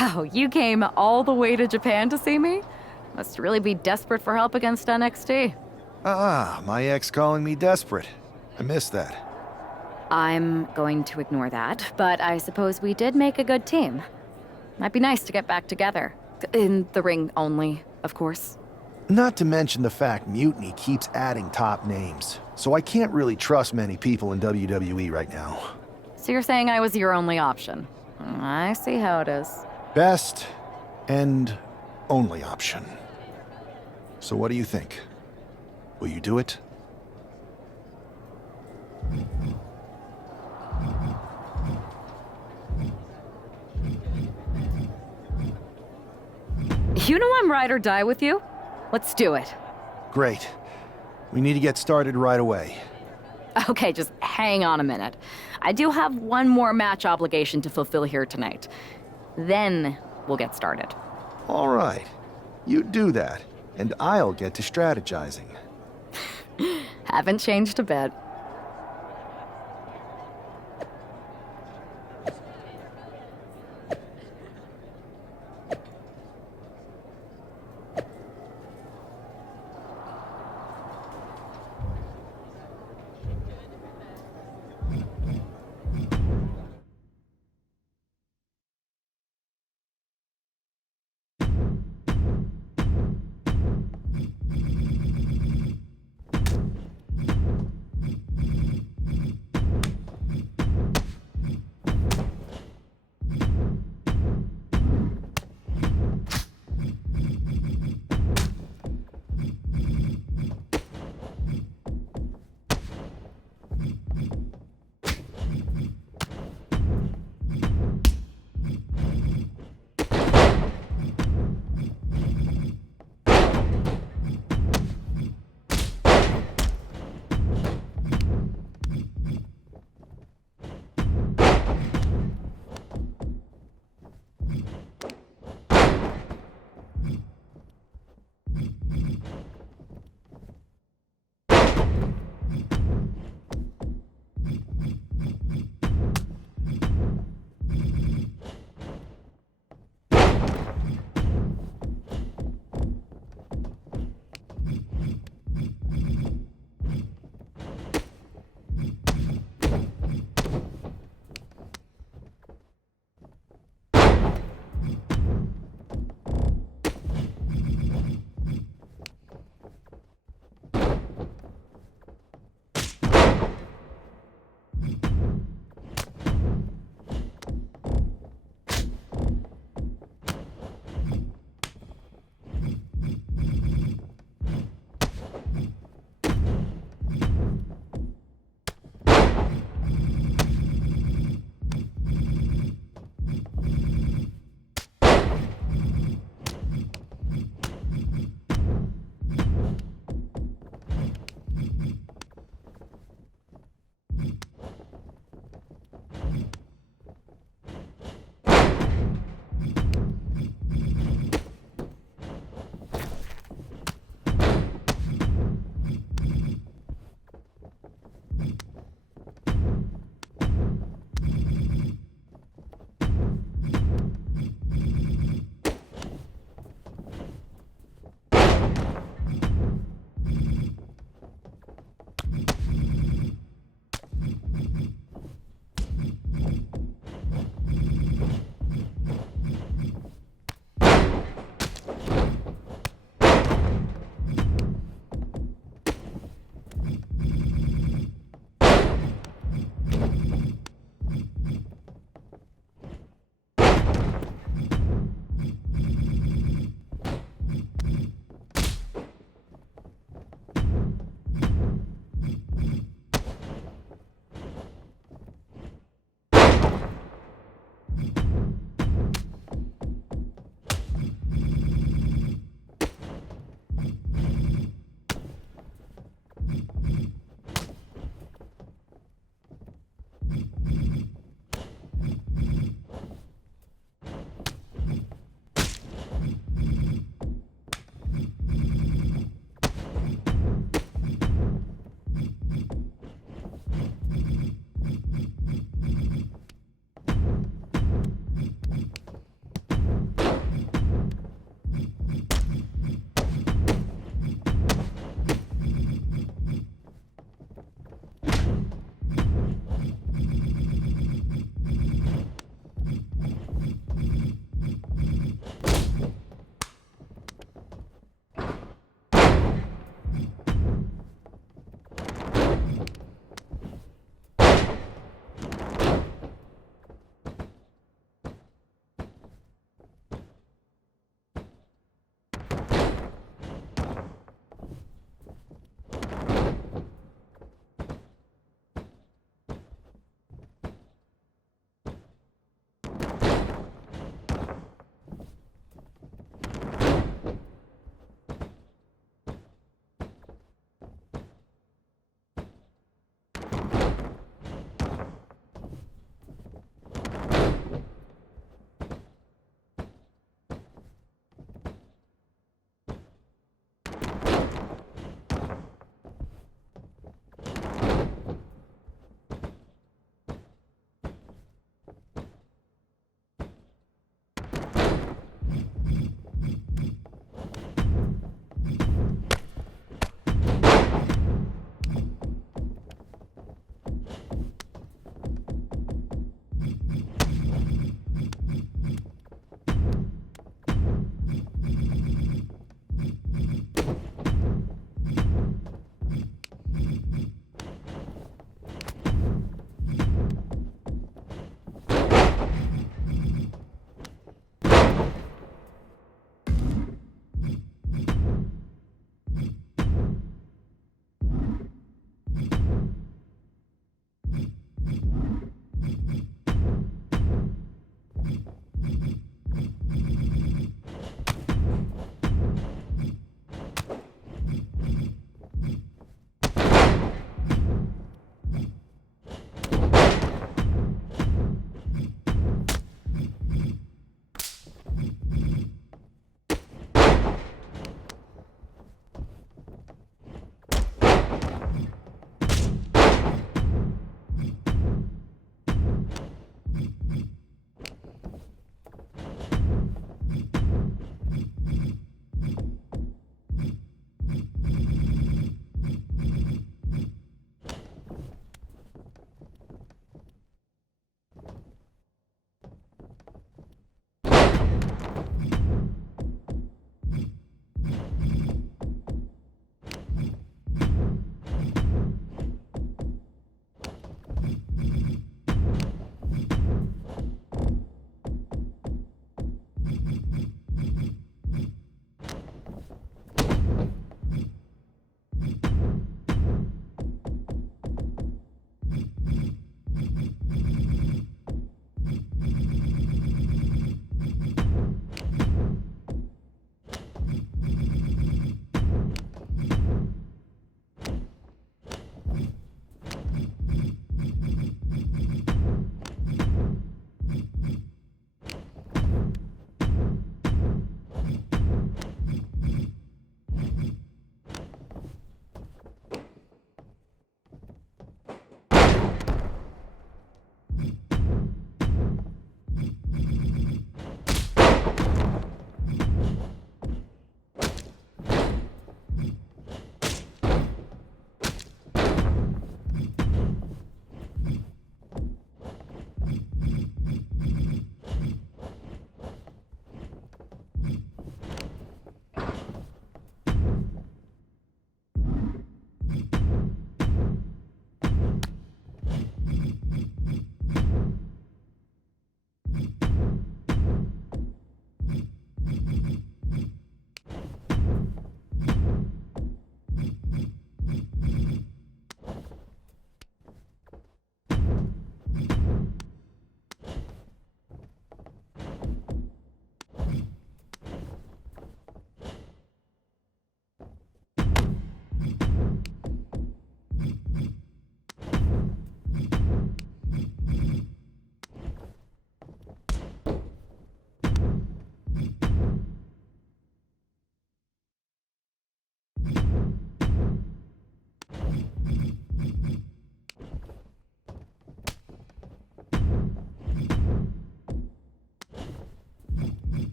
Wow, you came all the way to Japan to see me? Must really be desperate for help against NXT. My ex calling me desperate. I missed that. I'm going to ignore that, but I suppose we did make a good team. Might be nice to get back together. In the ring only, of course. Not to mention the fact Mutiny keeps adding top names, so I can't really trust many people in WWE right now. So you're saying I was your only option? I see how it is. Best and only option. So what do you think? Will you do it? You know I'm ride or die with you. Let's do it. Great. We need to get started right away. Okay, just hang on a minute. I do have one more match obligation to fulfill here tonight. Then we'll get started. All right. You do that, and I'll get to strategizing. Haven't changed a bit.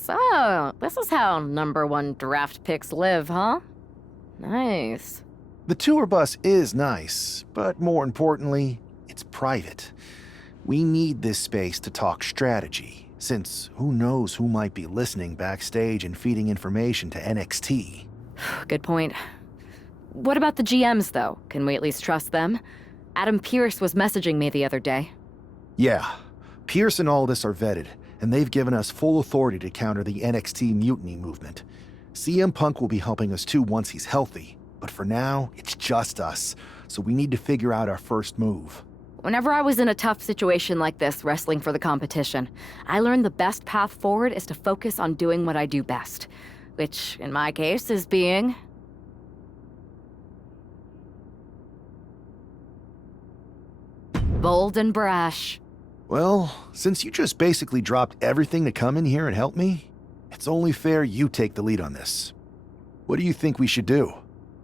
So, this is how #1 draft picks live, huh? Nice. The tour bus is nice, but more importantly, it's private. We need this space to talk strategy, since who knows who might be listening backstage and feeding information to NXT. Good point. What about the GMs, though? Can we at least trust them? Adam Pearce was messaging me the other day. Yeah, Pierce and Aldis are vetted, and they've given us full authority to counter the NXT mutiny movement. CM Punk will be helping us too once he's healthy, but for now, it's just us, so we need to figure out our first move. Whenever I was in a tough situation like this, wrestling for the competition, I learned the best path forward is to focus on doing what I do best, which, in my case, is being... bold and brash. Well, since you just basically dropped everything to come in here and help me, it's only fair you take the lead on this. What do you think we should do?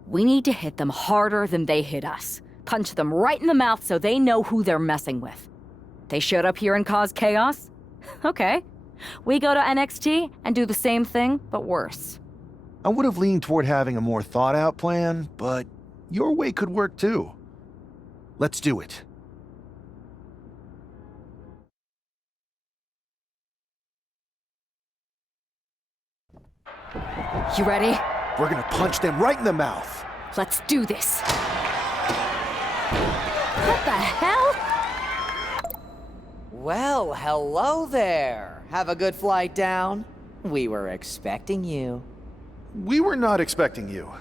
We need to hit them harder than they hit us. Punch them right in the mouth so they know who they're messing with. They showed up here and caused chaos? Okay. We go to NXT and do the same thing, but worse. I would have leaned toward having a more thought-out plan, but your way could work too. Let's do it. You ready? We're gonna punch them right in the mouth. Let's do this. What the hell? Well, hello there. Have a good flight down. We were expecting you. We were not expecting you.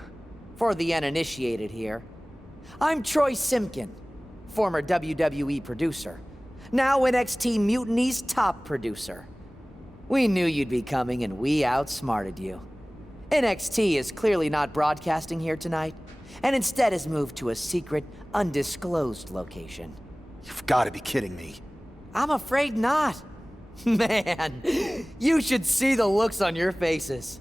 For the uninitiated here, I'm Troy Simpkin, former WWE producer, now NXT Mutiny's top producer. We knew you'd be coming and we outsmarted you. NXT is clearly not broadcasting here tonight, and instead has moved to a secret, undisclosed location. You've got to be kidding me. I'm afraid not. Man, you should see the looks on your faces.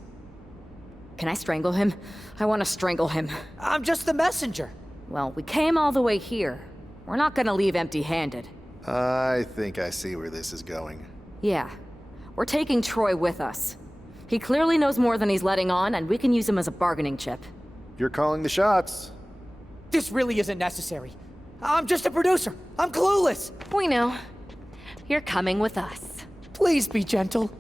Can I strangle him? I want to strangle him. I'm just the messenger. Well, we came all the way here. We're not gonna leave empty-handed. I think I see where this is going. Yeah. We're taking Troy with us. He clearly knows more than he's letting on, and we can use him as a bargaining chip. You're calling the shots. This really isn't necessary. I'm just a producer. I'm clueless. We know. You're coming with us. Please be gentle.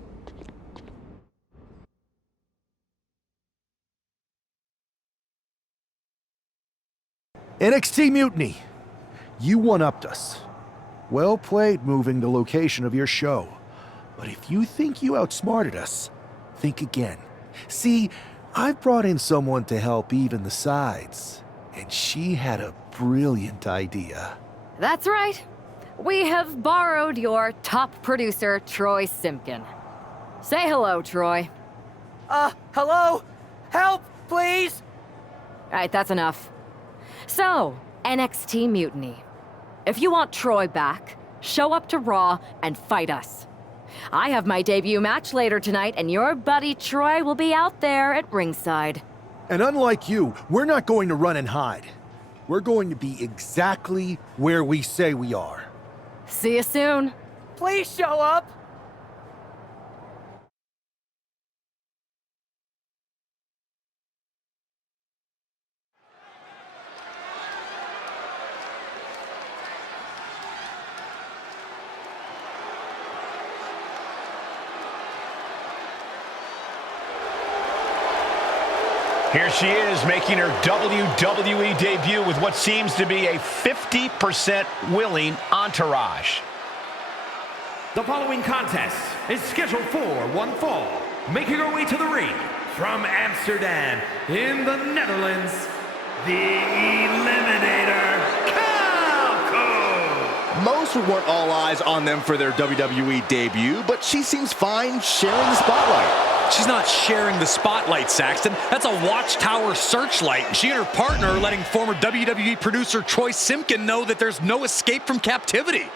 NXT Mutiny. You one-upped us. Well played moving the location of your show. But if you think you outsmarted us, think again. See, I've brought in someone to help even the sides, and she had a brilliant idea. That's right. We have borrowed your top producer, Troy Simpkin. Say hello, Troy. Hello? Help, please? All right, that's enough. So, NXT Mutiny. If you want Troy back, show up to Raw and fight us. I have my debut match later tonight, and your buddy Troy will be out there at ringside. And unlike you, we're not going to run and hide. We're going to be exactly where we say we are. See you soon. Please show up. Here she is, making her WWE debut with what seems to be a 50% willing entourage. The following contest is scheduled for one fall. Making her way to the ring from Amsterdam in the Netherlands, the Eliminator Calco. Most would want all eyes on them for their WWE debut, but she seems fine sharing the spotlight. She's not sharing the spotlight, Saxton. That's a watchtower searchlight. And she and her partner are letting former WWE producer Troy Simpkin know that there's no escape from captivity.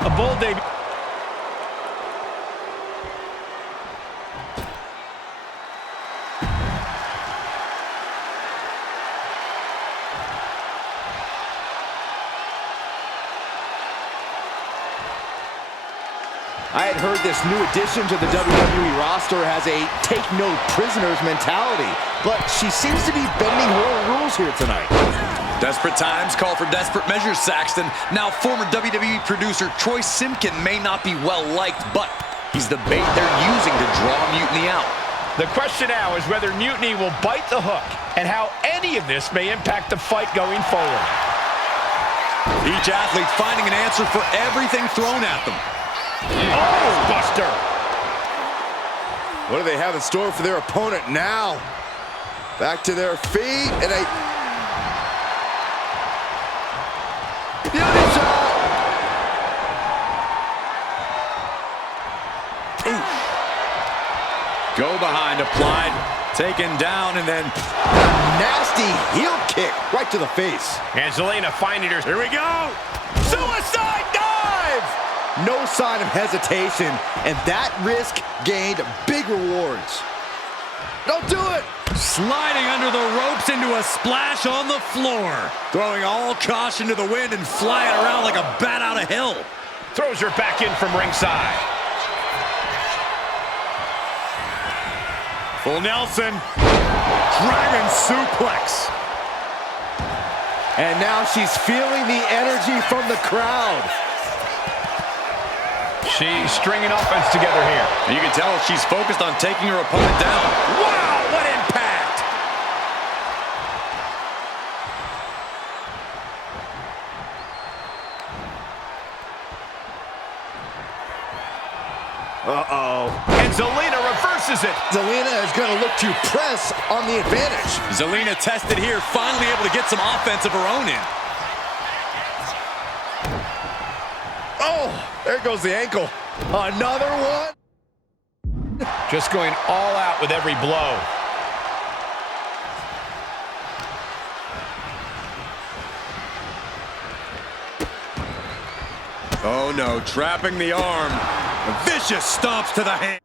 A bold debut. I had heard this new addition to the WWE roster has a take no prisoners mentality, but she seems to be bending her own rules here tonight. Desperate times call for desperate measures, Saxton. Now, former WWE producer Troy Simkin may not be well-liked, but he's the bait they're using to draw Mutiny out. The question now is whether Mutiny will bite the hook and how any of this may impact the fight going forward. Each athlete finding an answer for everything thrown at them. Oh, Buster! What do they have in store for their opponent now? Back to their feet, and a beauty shot! Ooh. Go behind, applied, taken down, and then nasty heel kick right to the face. And Zelina finding her. Here we go! Suicide dive! No sign of hesitation, and that risk gained big rewards. Don't do it! Sliding under the ropes into a splash on the floor. Throwing all caution to the wind and flying around like a bat out of hell. Throws her back in from ringside. Full Nelson. Dragon suplex. And now she's feeling the energy from the crowd. She's stringing offense together here. You can tell she's focused on taking her opponent down. Wow, what impact! Uh-oh. And Zelina reverses it. Zelina is going to look to press on the advantage. Zelina tested here, finally able to get some offense of her own in. Oh, there goes the ankle. Another one. Just going all out with every blow. Oh no, trapping the arm. Vicious stomps to the hand.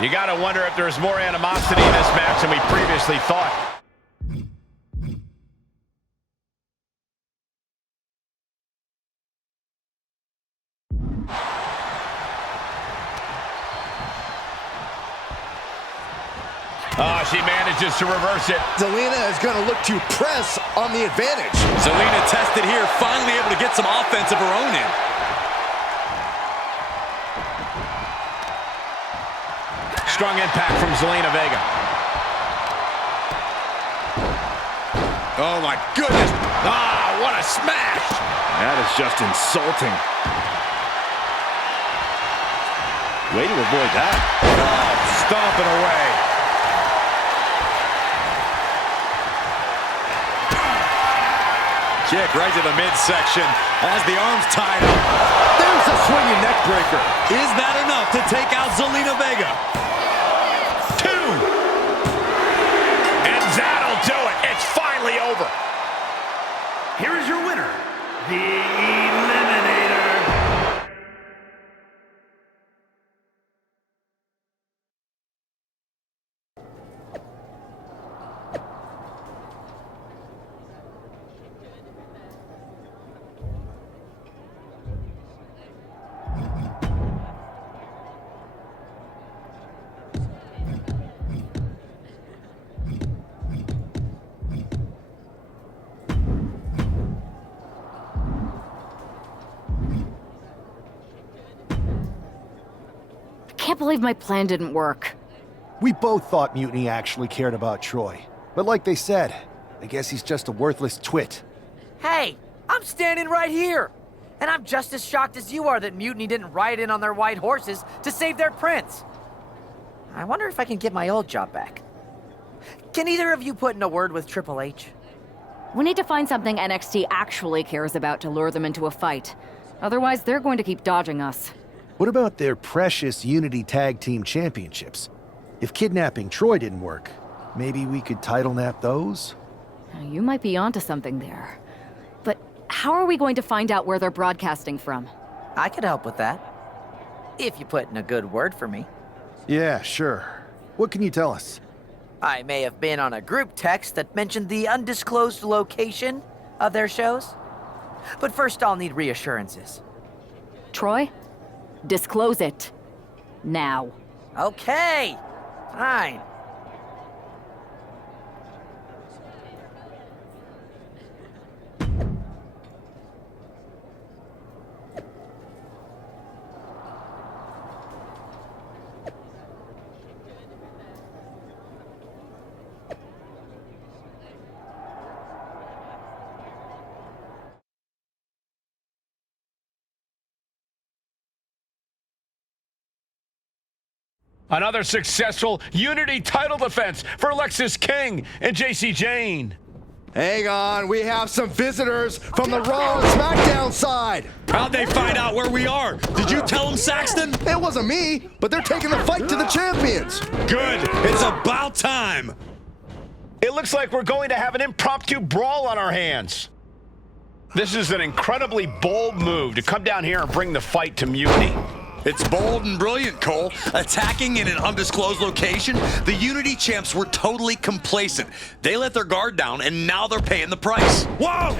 You got to wonder if there's more animosity in this match than we previously thought. Oh, she manages to reverse it. Zelina is going to look to press on the advantage. Zelina tested here, finally able to get some offense of her own in. Strong impact from Zelina Vega. Oh my goodness. Ah, what a smash. That is just insulting. Way to avoid that. Oh, stomping away. Kick right to the midsection as the arms tied up. There's a swinging neck breaker. Is that enough to take out Zelina Vega? And that'll do it. It's finally over. Here is your winner, the Eliminator. I can't believe my plan didn't work. We both thought Mutiny actually cared about Troy. But like they said, I guess he's just a worthless twit. Hey, I'm standing right here. And I'm just as shocked as you are that Mutiny didn't ride in on their white horses to save their prince. I wonder if I can get my old job back. Can either of you put in a word with Triple H? We need to find something NXT actually cares about to lure them into a fight. Otherwise, they're going to keep dodging us. What about their precious Unity Tag Team Championships? If kidnapping Troy didn't work, maybe we could title nap those? You might be onto something there. But how are we going to find out where they're broadcasting from? I could help with that. If you put in a good word for me. Yeah, sure. What can you tell us? I may have been on a group text that mentioned the undisclosed location of their shows. But first I'll need reassurances. Troy, disclose it. Now. Okay, fine. Another successful Unity title defense for Alexis King and JC Jane. Hang on, we have some visitors from the Raw and SmackDown side. How'd they find out where we are? Did you tell them, Saxton? It wasn't me, but they're taking the fight to the champions. Good. It's about time. It looks like we're going to have an impromptu brawl on our hands. This is an incredibly bold move to come down here and bring the fight to Mutiny. It's bold and brilliant, Cole. Attacking in an undisclosed location, the Unity champs were totally complacent. They let their guard down, and now they're paying the price. Whoa!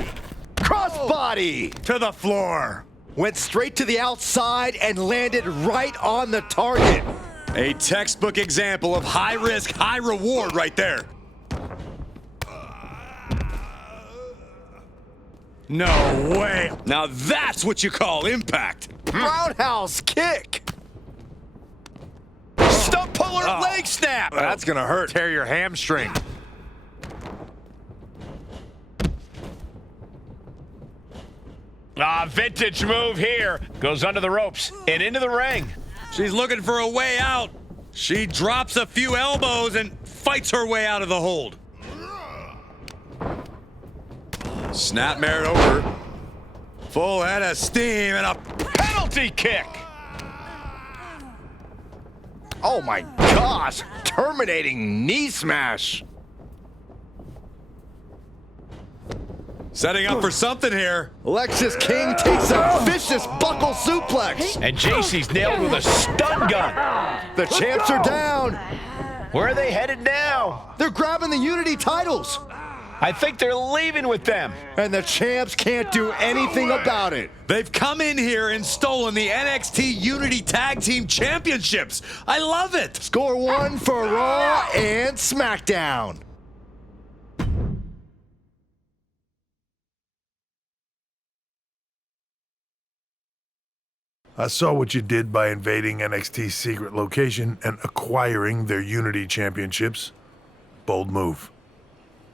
Crossbody! To the floor. Went straight to the outside and landed right on the target. A textbook example of high risk, high reward right there. No way. Now that's what you call impact. Roundhouse kick. Stump puller leg snap. That's gonna hurt. Tear your hamstring. Vintage move here. Goes under the ropes and into the ring. She's looking for a way out. She drops a few elbows and fights her way out of the hold. Snapmare over. Full head of steam and a Penalty kick. Oh my gosh, terminating knee smash. setting up for something here. Alexis King takes a vicious buckle suplex. And JC's nailed with a stun gun. The champs are down. Where are they headed now? They're grabbing the Unity titles. I think they're leaving with them. And the champs can't do anything about it. They've come in here and stolen the NXT Unity Tag Team Championships. I love it. Score one for Raw and SmackDown. I saw what you did by invading NXT's secret location and acquiring their Unity Championships. Bold move.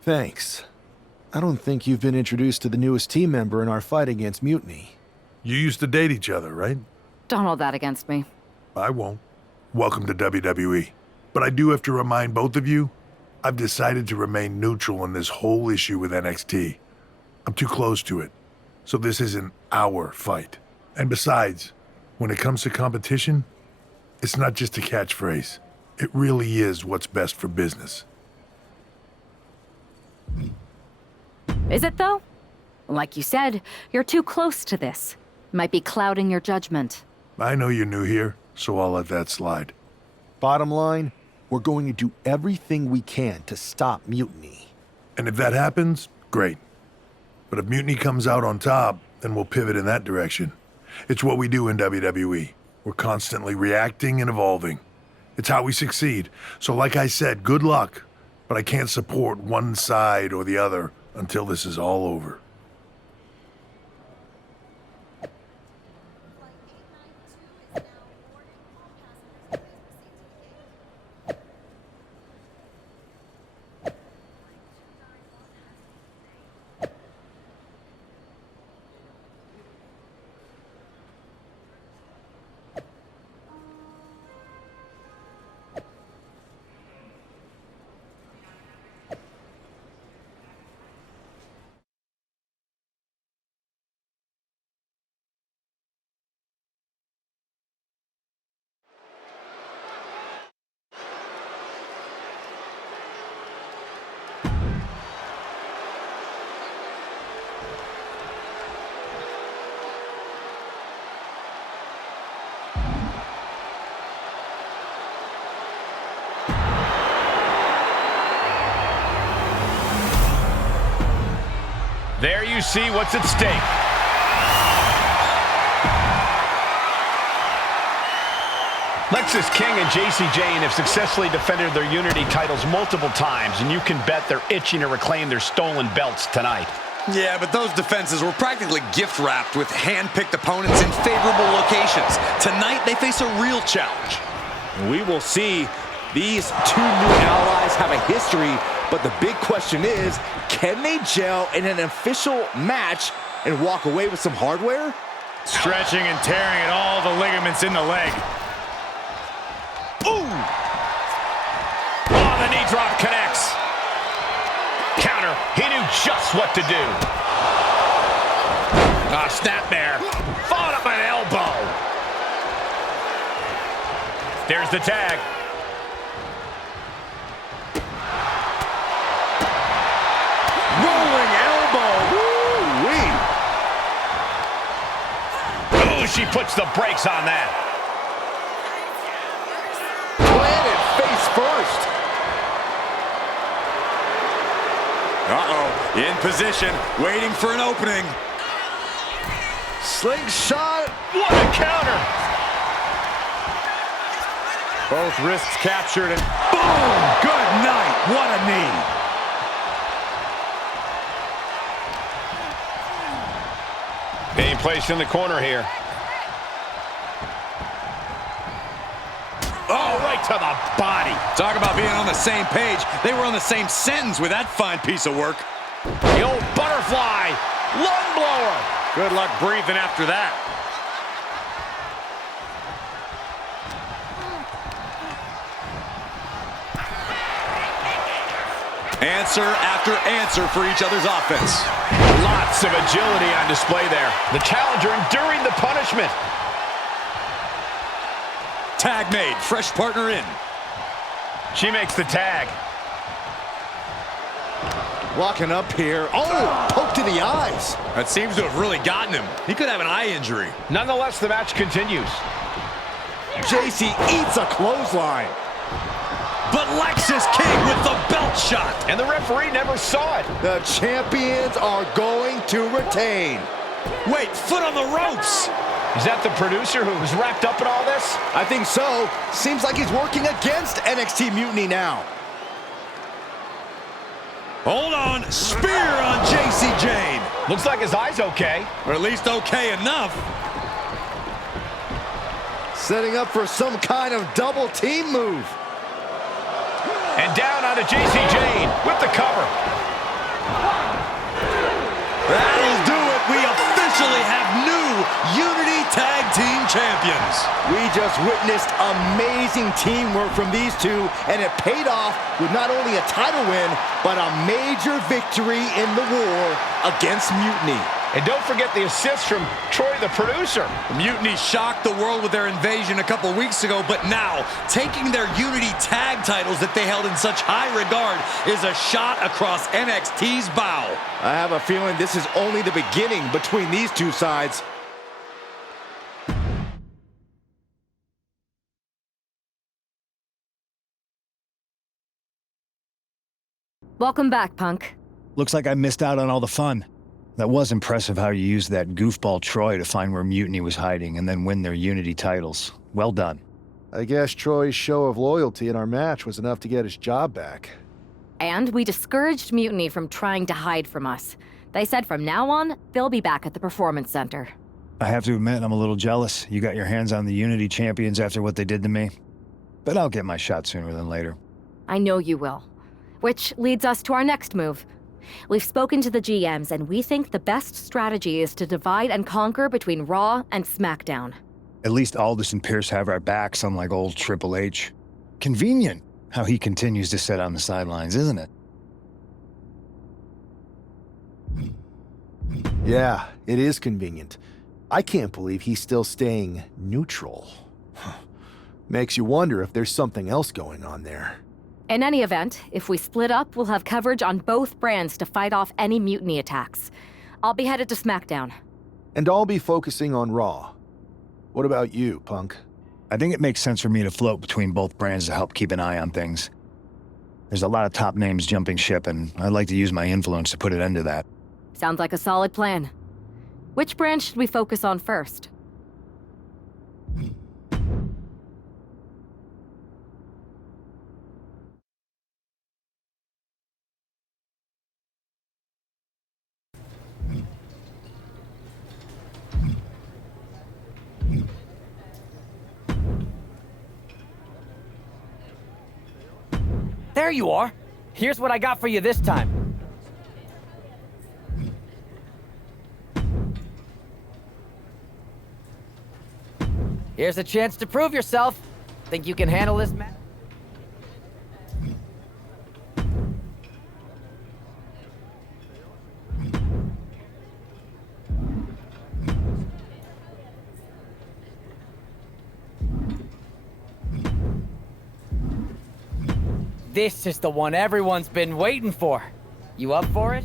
Thanks. I don't think you've been introduced to the newest team member in our fight against Mutiny. You used to date each other, right? Don't hold that against me. I won't. Welcome to WWE. But I do have to remind both of you, I've decided to remain neutral in this whole issue with NXT. I'm too close to it. So this isn't our fight. And besides, when it comes to competition, it's not just a catchphrase. It really is what's best for business. Is it, though? Like you said, you're too close to this. Might be clouding your judgment. I know you're new here, so I'll let that slide. Bottom line, we're going to do everything we can to stop Mutiny. And if that happens, great. But if Mutiny comes out on top, then we'll pivot in that direction. It's what we do in WWE. We're constantly reacting and evolving. It's how we succeed. So like I said, good luck. But I can't support one side or the other until this is all over. you see what's at stake. Lexis King and JC Jane have successfully defended their Unity titles multiple times, and you can bet they're itching to reclaim their stolen belts tonight. Yeah, but those defenses were practically gift-wrapped with hand-picked opponents in favorable locations. Tonight, they face a real challenge. We will see. These two new allies have a history, but the big question is, can they gel in an official match and walk away with some hardware? Stretching and tearing at all the ligaments in the leg. Ooh! Oh, the knee drop connects. Counter. He knew just what to do. Ah, snapmare. Followed up by an elbow. There's the tag. Rolling elbow. Woo-wee. Oh, she puts the brakes on that. Planted face first. Uh-oh, in position, waiting for an opening. Slingshot. What a counter. Both wrists captured and boom! Good night. What a knee. Being placed in the corner here. Oh, right to the body. Talk about being on the same page. They were on the same sentence with that fine piece of work. The old butterfly. Lung blower. Good luck breathing after that. Answer after answer for each other's offense. Lots of agility on display there. The challenger enduring the punishment. Tag made, fresh partner in. She makes the tag. Locking up here. Oh, poke to the eyes. That seems to have really gotten him. He could have an eye injury. Nonetheless, the match continues. JC eats a clothesline. But Lexis King with the belt shot. And the referee never saw it. The champions are going to retain. Wait, foot on the ropes. Is that the producer who was wrapped up in all this? I think so. Seems like he's working against NXT Mutiny now. Hold on, spear on JC Jane. Looks like his eye's okay. Or at least okay enough. Setting up for some kind of double team move. And down onto JC Jane with the cover. That'll do it. We officially have new Unity Tag Team Champions. We just witnessed amazing teamwork from these two, and it paid off with not only a title win, but a major victory in the war against Mutiny. And don't forget the assist from Troy, the producer. Mutiny shocked the world with their invasion a couple weeks ago, but now taking their Unity tag titles that they held in such high regard is a shot across NXT's bow. I have a feeling this is only the beginning between these two sides. Welcome back, Punk. Looks like I missed out on all the fun. That was impressive how you used that goofball Troy to find where Mutiny was hiding and then win their Unity titles. Well done. I guess Troy's show of loyalty in our match was enough to get his job back. And we discouraged Mutiny from trying to hide from us. They said from now on, they'll be back at the Performance Center. I have to admit, I'm a little jealous. You got your hands on the Unity champions after what they did to me. But I'll get my shot sooner than later. I know you will. Which leads us to our next move. We've spoken to the GMs, and we think the best strategy is to divide and conquer between Raw and SmackDown. At least Aldis and Pierce have our backs, unlike old Triple H. Convenient how he continues to sit on the sidelines, isn't it? Yeah, it is convenient. I can't believe he's still staying neutral. Makes you wonder if there's something else going on there. In any event, if we split up, we'll have coverage on both brands to fight off any Mutiny attacks. I'll be headed to SmackDown. And I'll be focusing on Raw. What about you, Punk? I think it makes sense for me to float between both brands to help keep an eye on things. There's a lot of top names jumping ship, and I'd like to use my influence to put an end to that. Sounds like a solid plan. Which brand should we focus on first? There you are. Here's what I got for you this time. Here's a chance to prove yourself. Think you can handle this match? This is the one everyone's been waiting for. You up for it?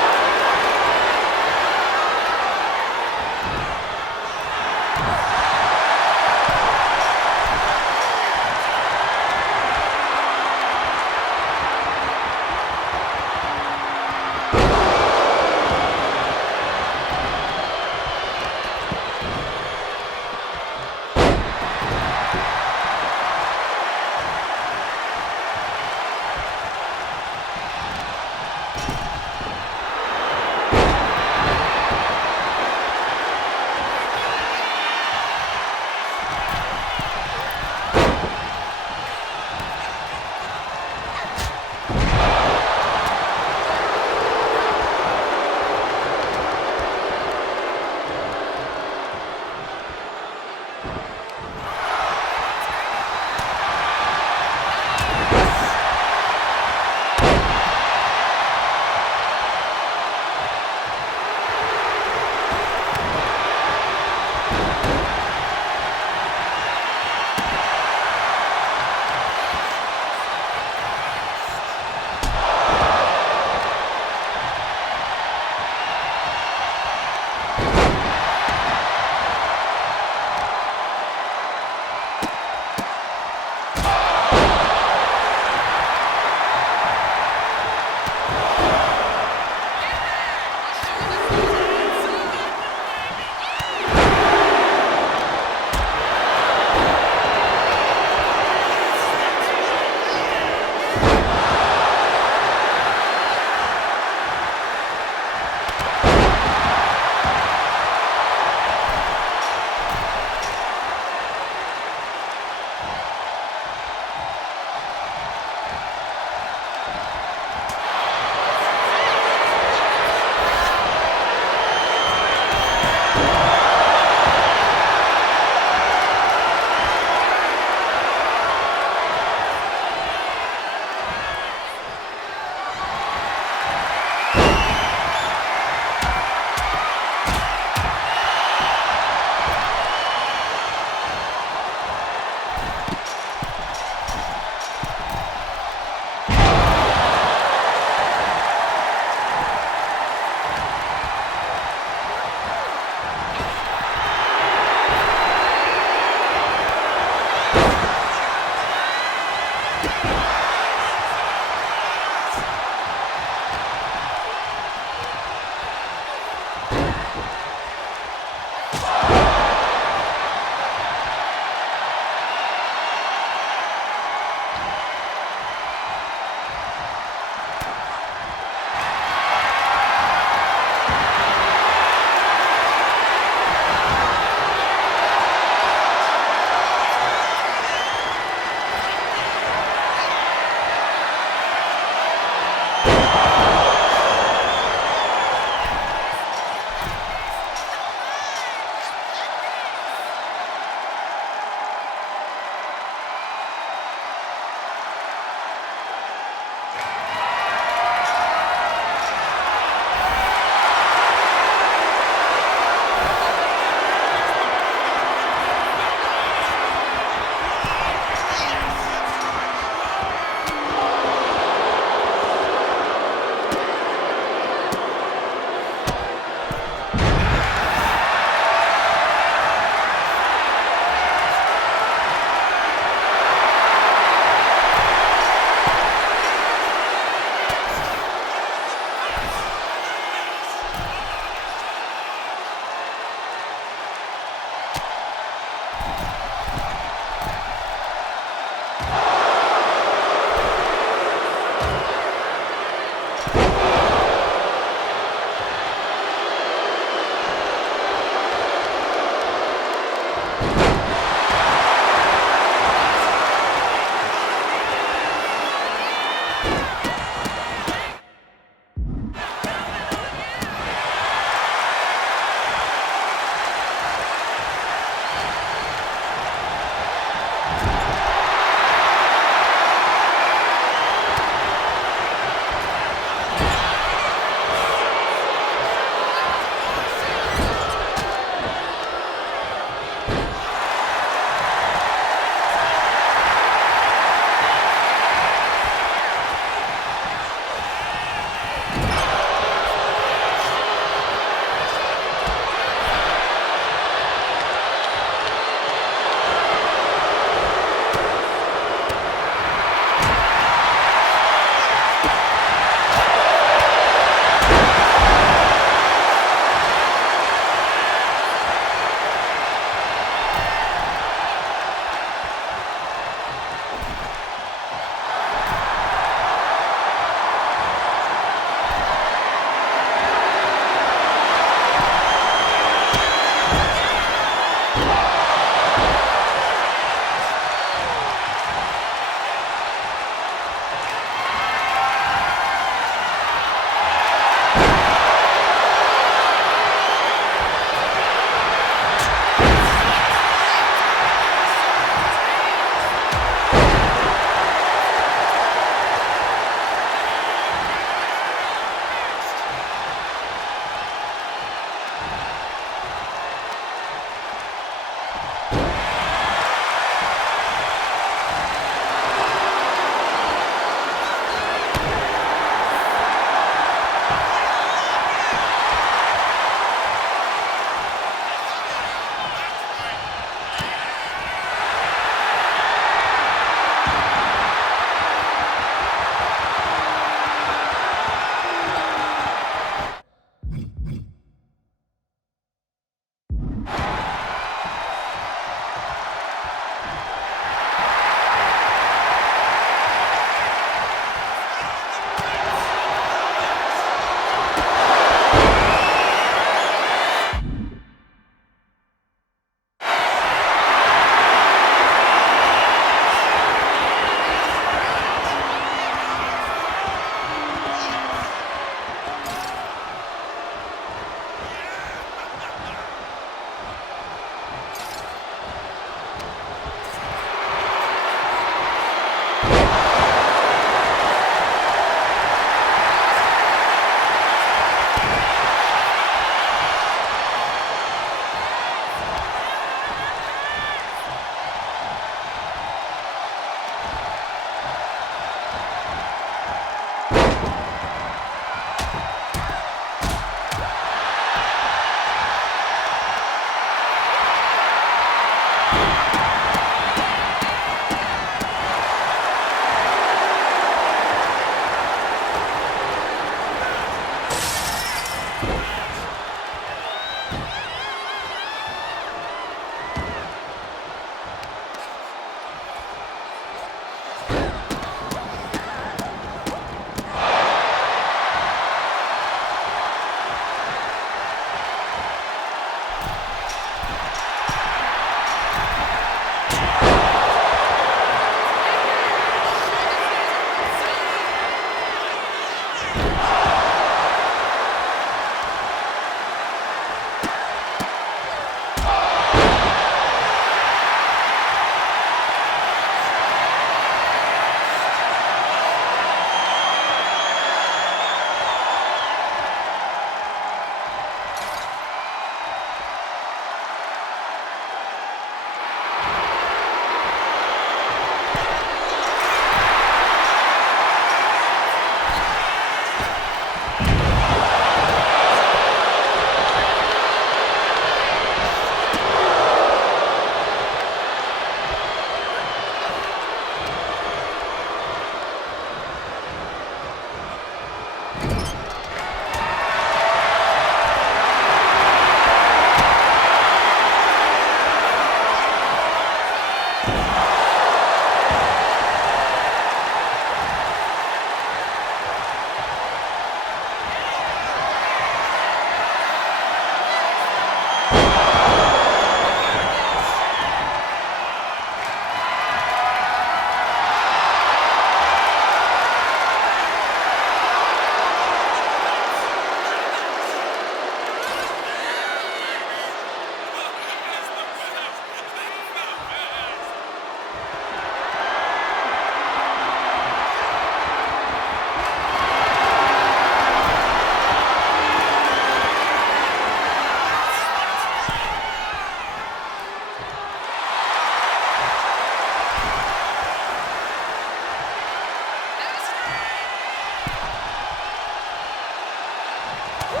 Here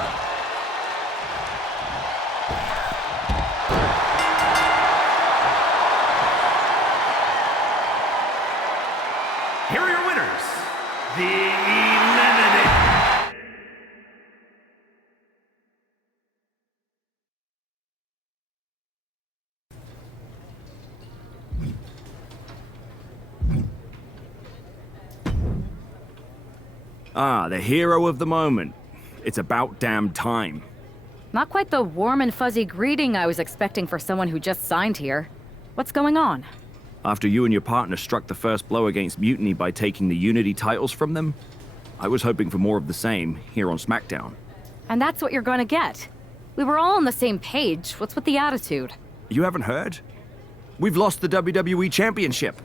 are your winners, the Eliminator. Ah, the hero of the moment. It's about damn time. Not quite the warm and fuzzy greeting I was expecting for someone who just signed here. What's going on? After you and your partner struck the first blow against Mutiny by taking the Unity titles from them, I was hoping for more of the same here on SmackDown. And that's what you're gonna get. We were all on the same page. What's with the attitude? You haven't heard? We've lost the WWE Championship.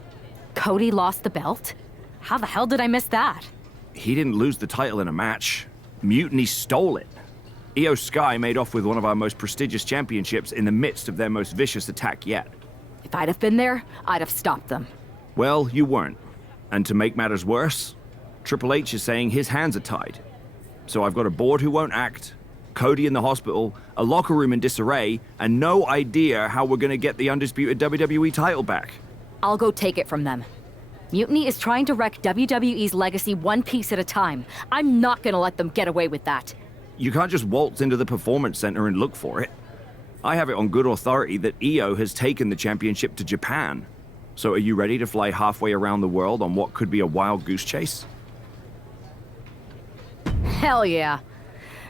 Cody lost the belt? How the hell did I miss that? He didn't lose the title in a match. Mutiny stole it. Io Sky made off with one of our most prestigious championships in the midst of their most vicious attack yet. If I'd have been there, I'd have stopped them. Well, you weren't. And to make matters worse, Triple H is saying his hands are tied. So I've got a board who won't act, Cody in the hospital, a locker room in disarray, and no idea how we're gonna get the undisputed WWE title back. I'll go take it from them. Mutiny is trying to wreck WWE's legacy one piece at a time. I'm not gonna let them get away with that. You can't just waltz into the Performance Center and look for it. I have it on good authority that Io has taken the championship to Japan. So are you ready to fly halfway around the world on what could be a wild goose chase? Hell yeah.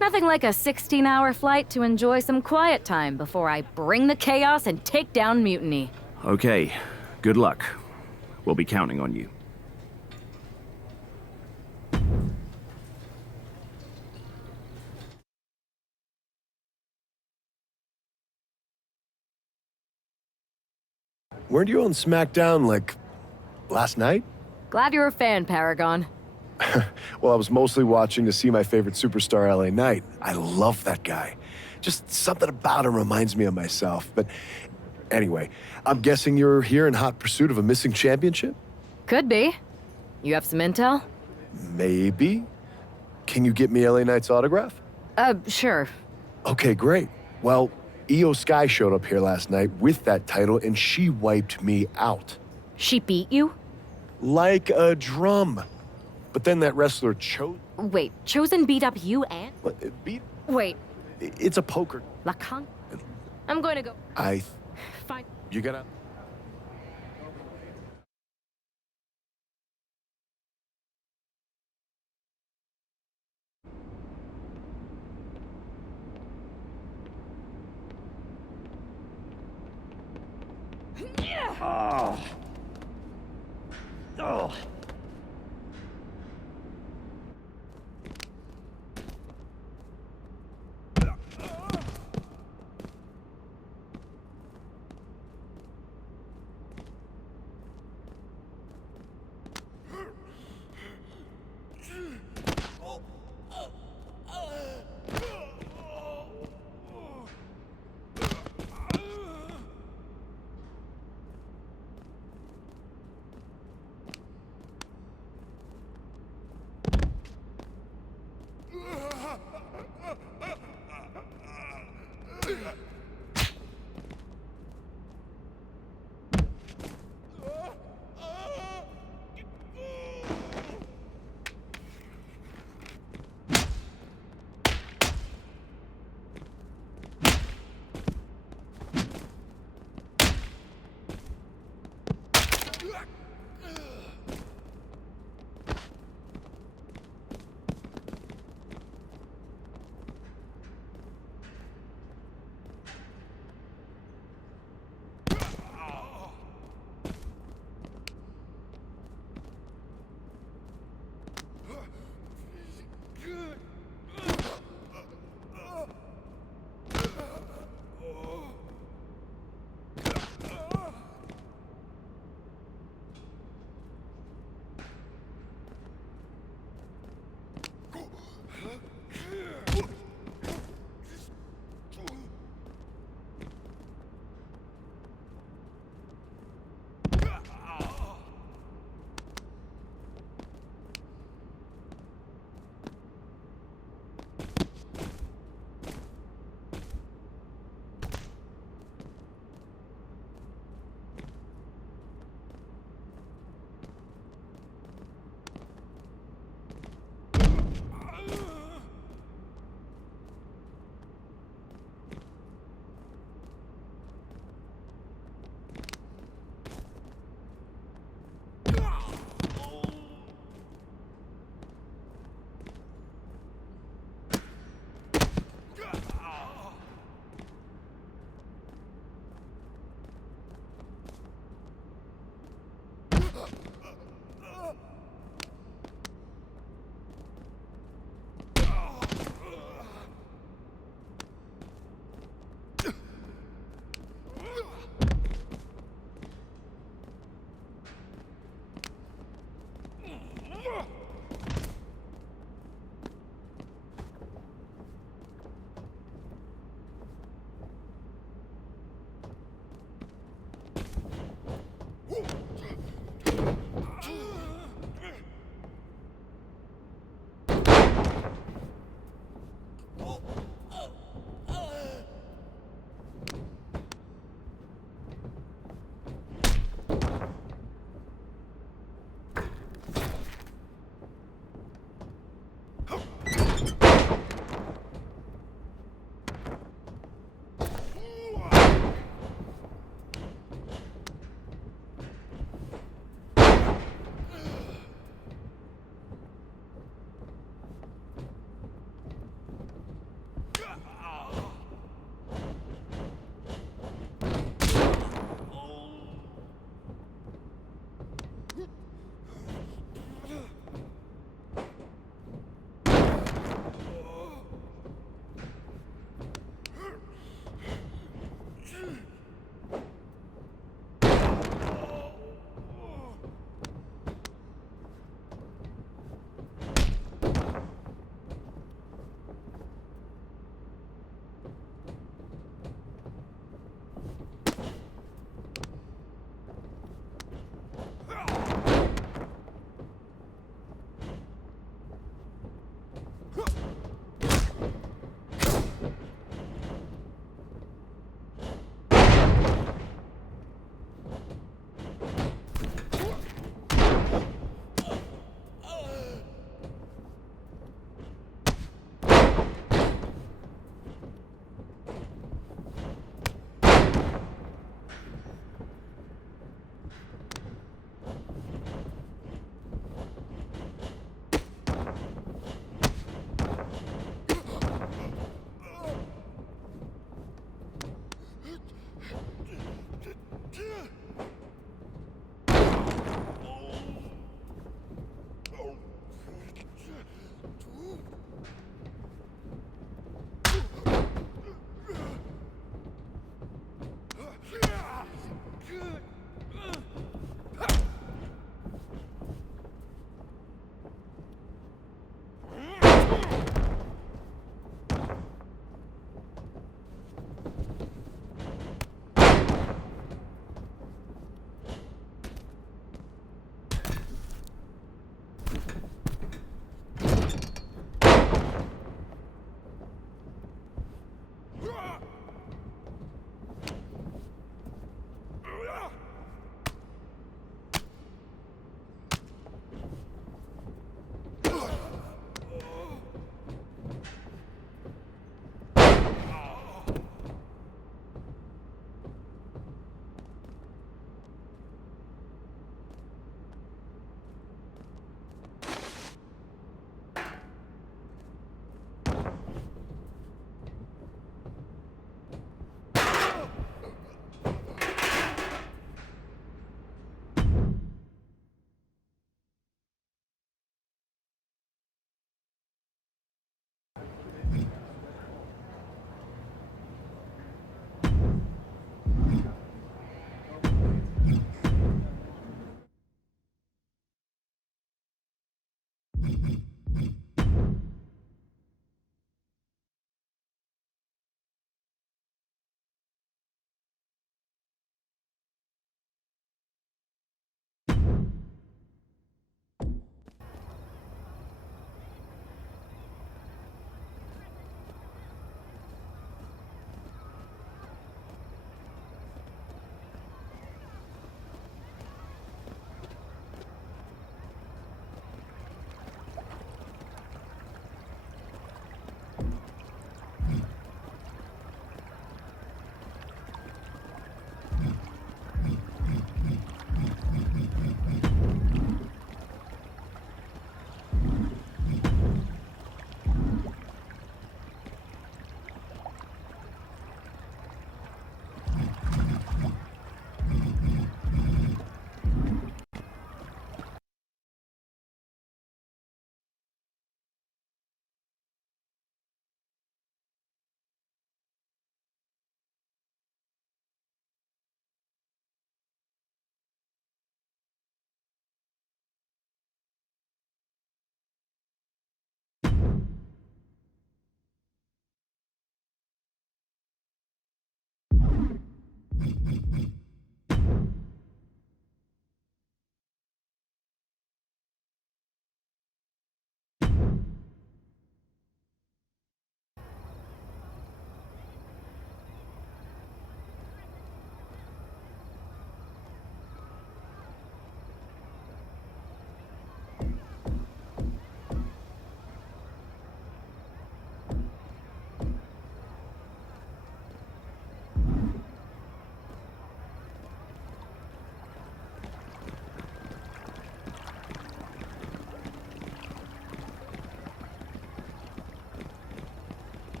Nothing like a 16-hour flight to enjoy some quiet time before I bring the chaos and take down Mutiny. Okay, good luck. We'll be counting on you. Weren't you on SmackDown, like, last night? Glad you're a fan, Paragon. Well, I was mostly watching to see my favorite superstar, LA Knight. I love that guy. Just something about him reminds me of myself. But anyway, I'm guessing you're here in hot pursuit of a missing championship? Could be. You have some intel? Maybe. Can you get me LA Knight's autograph? Sure. Okay, great. Well, Io Sky showed up here last night with that title, and she wiped me out. She beat you? Like a drum. But then that wrestler chose... Wait, Chosen beat up you and... What, beat... Wait. It's a poker. Lacan? I'm going to go... Fine. You gotta... Oh. Oh.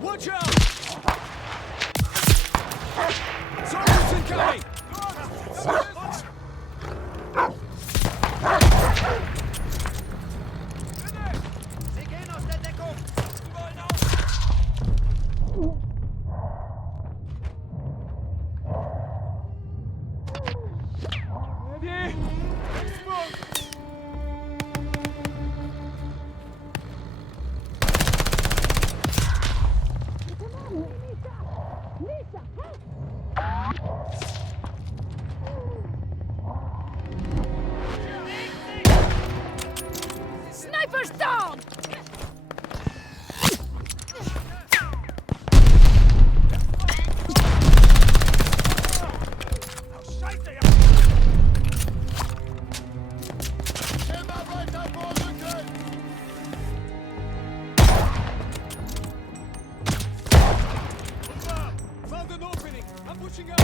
Watch out! Sergeant's incoming! Sniper's down! Found an opening! I'm pushing up!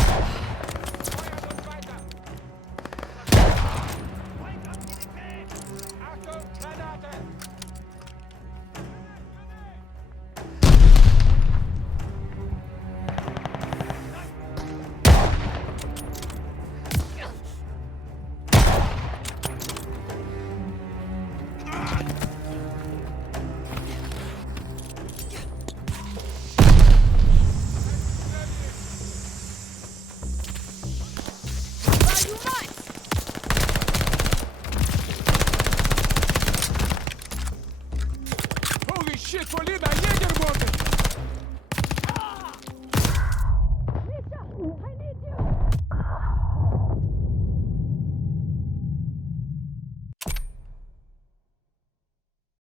Holy shit, for Liban,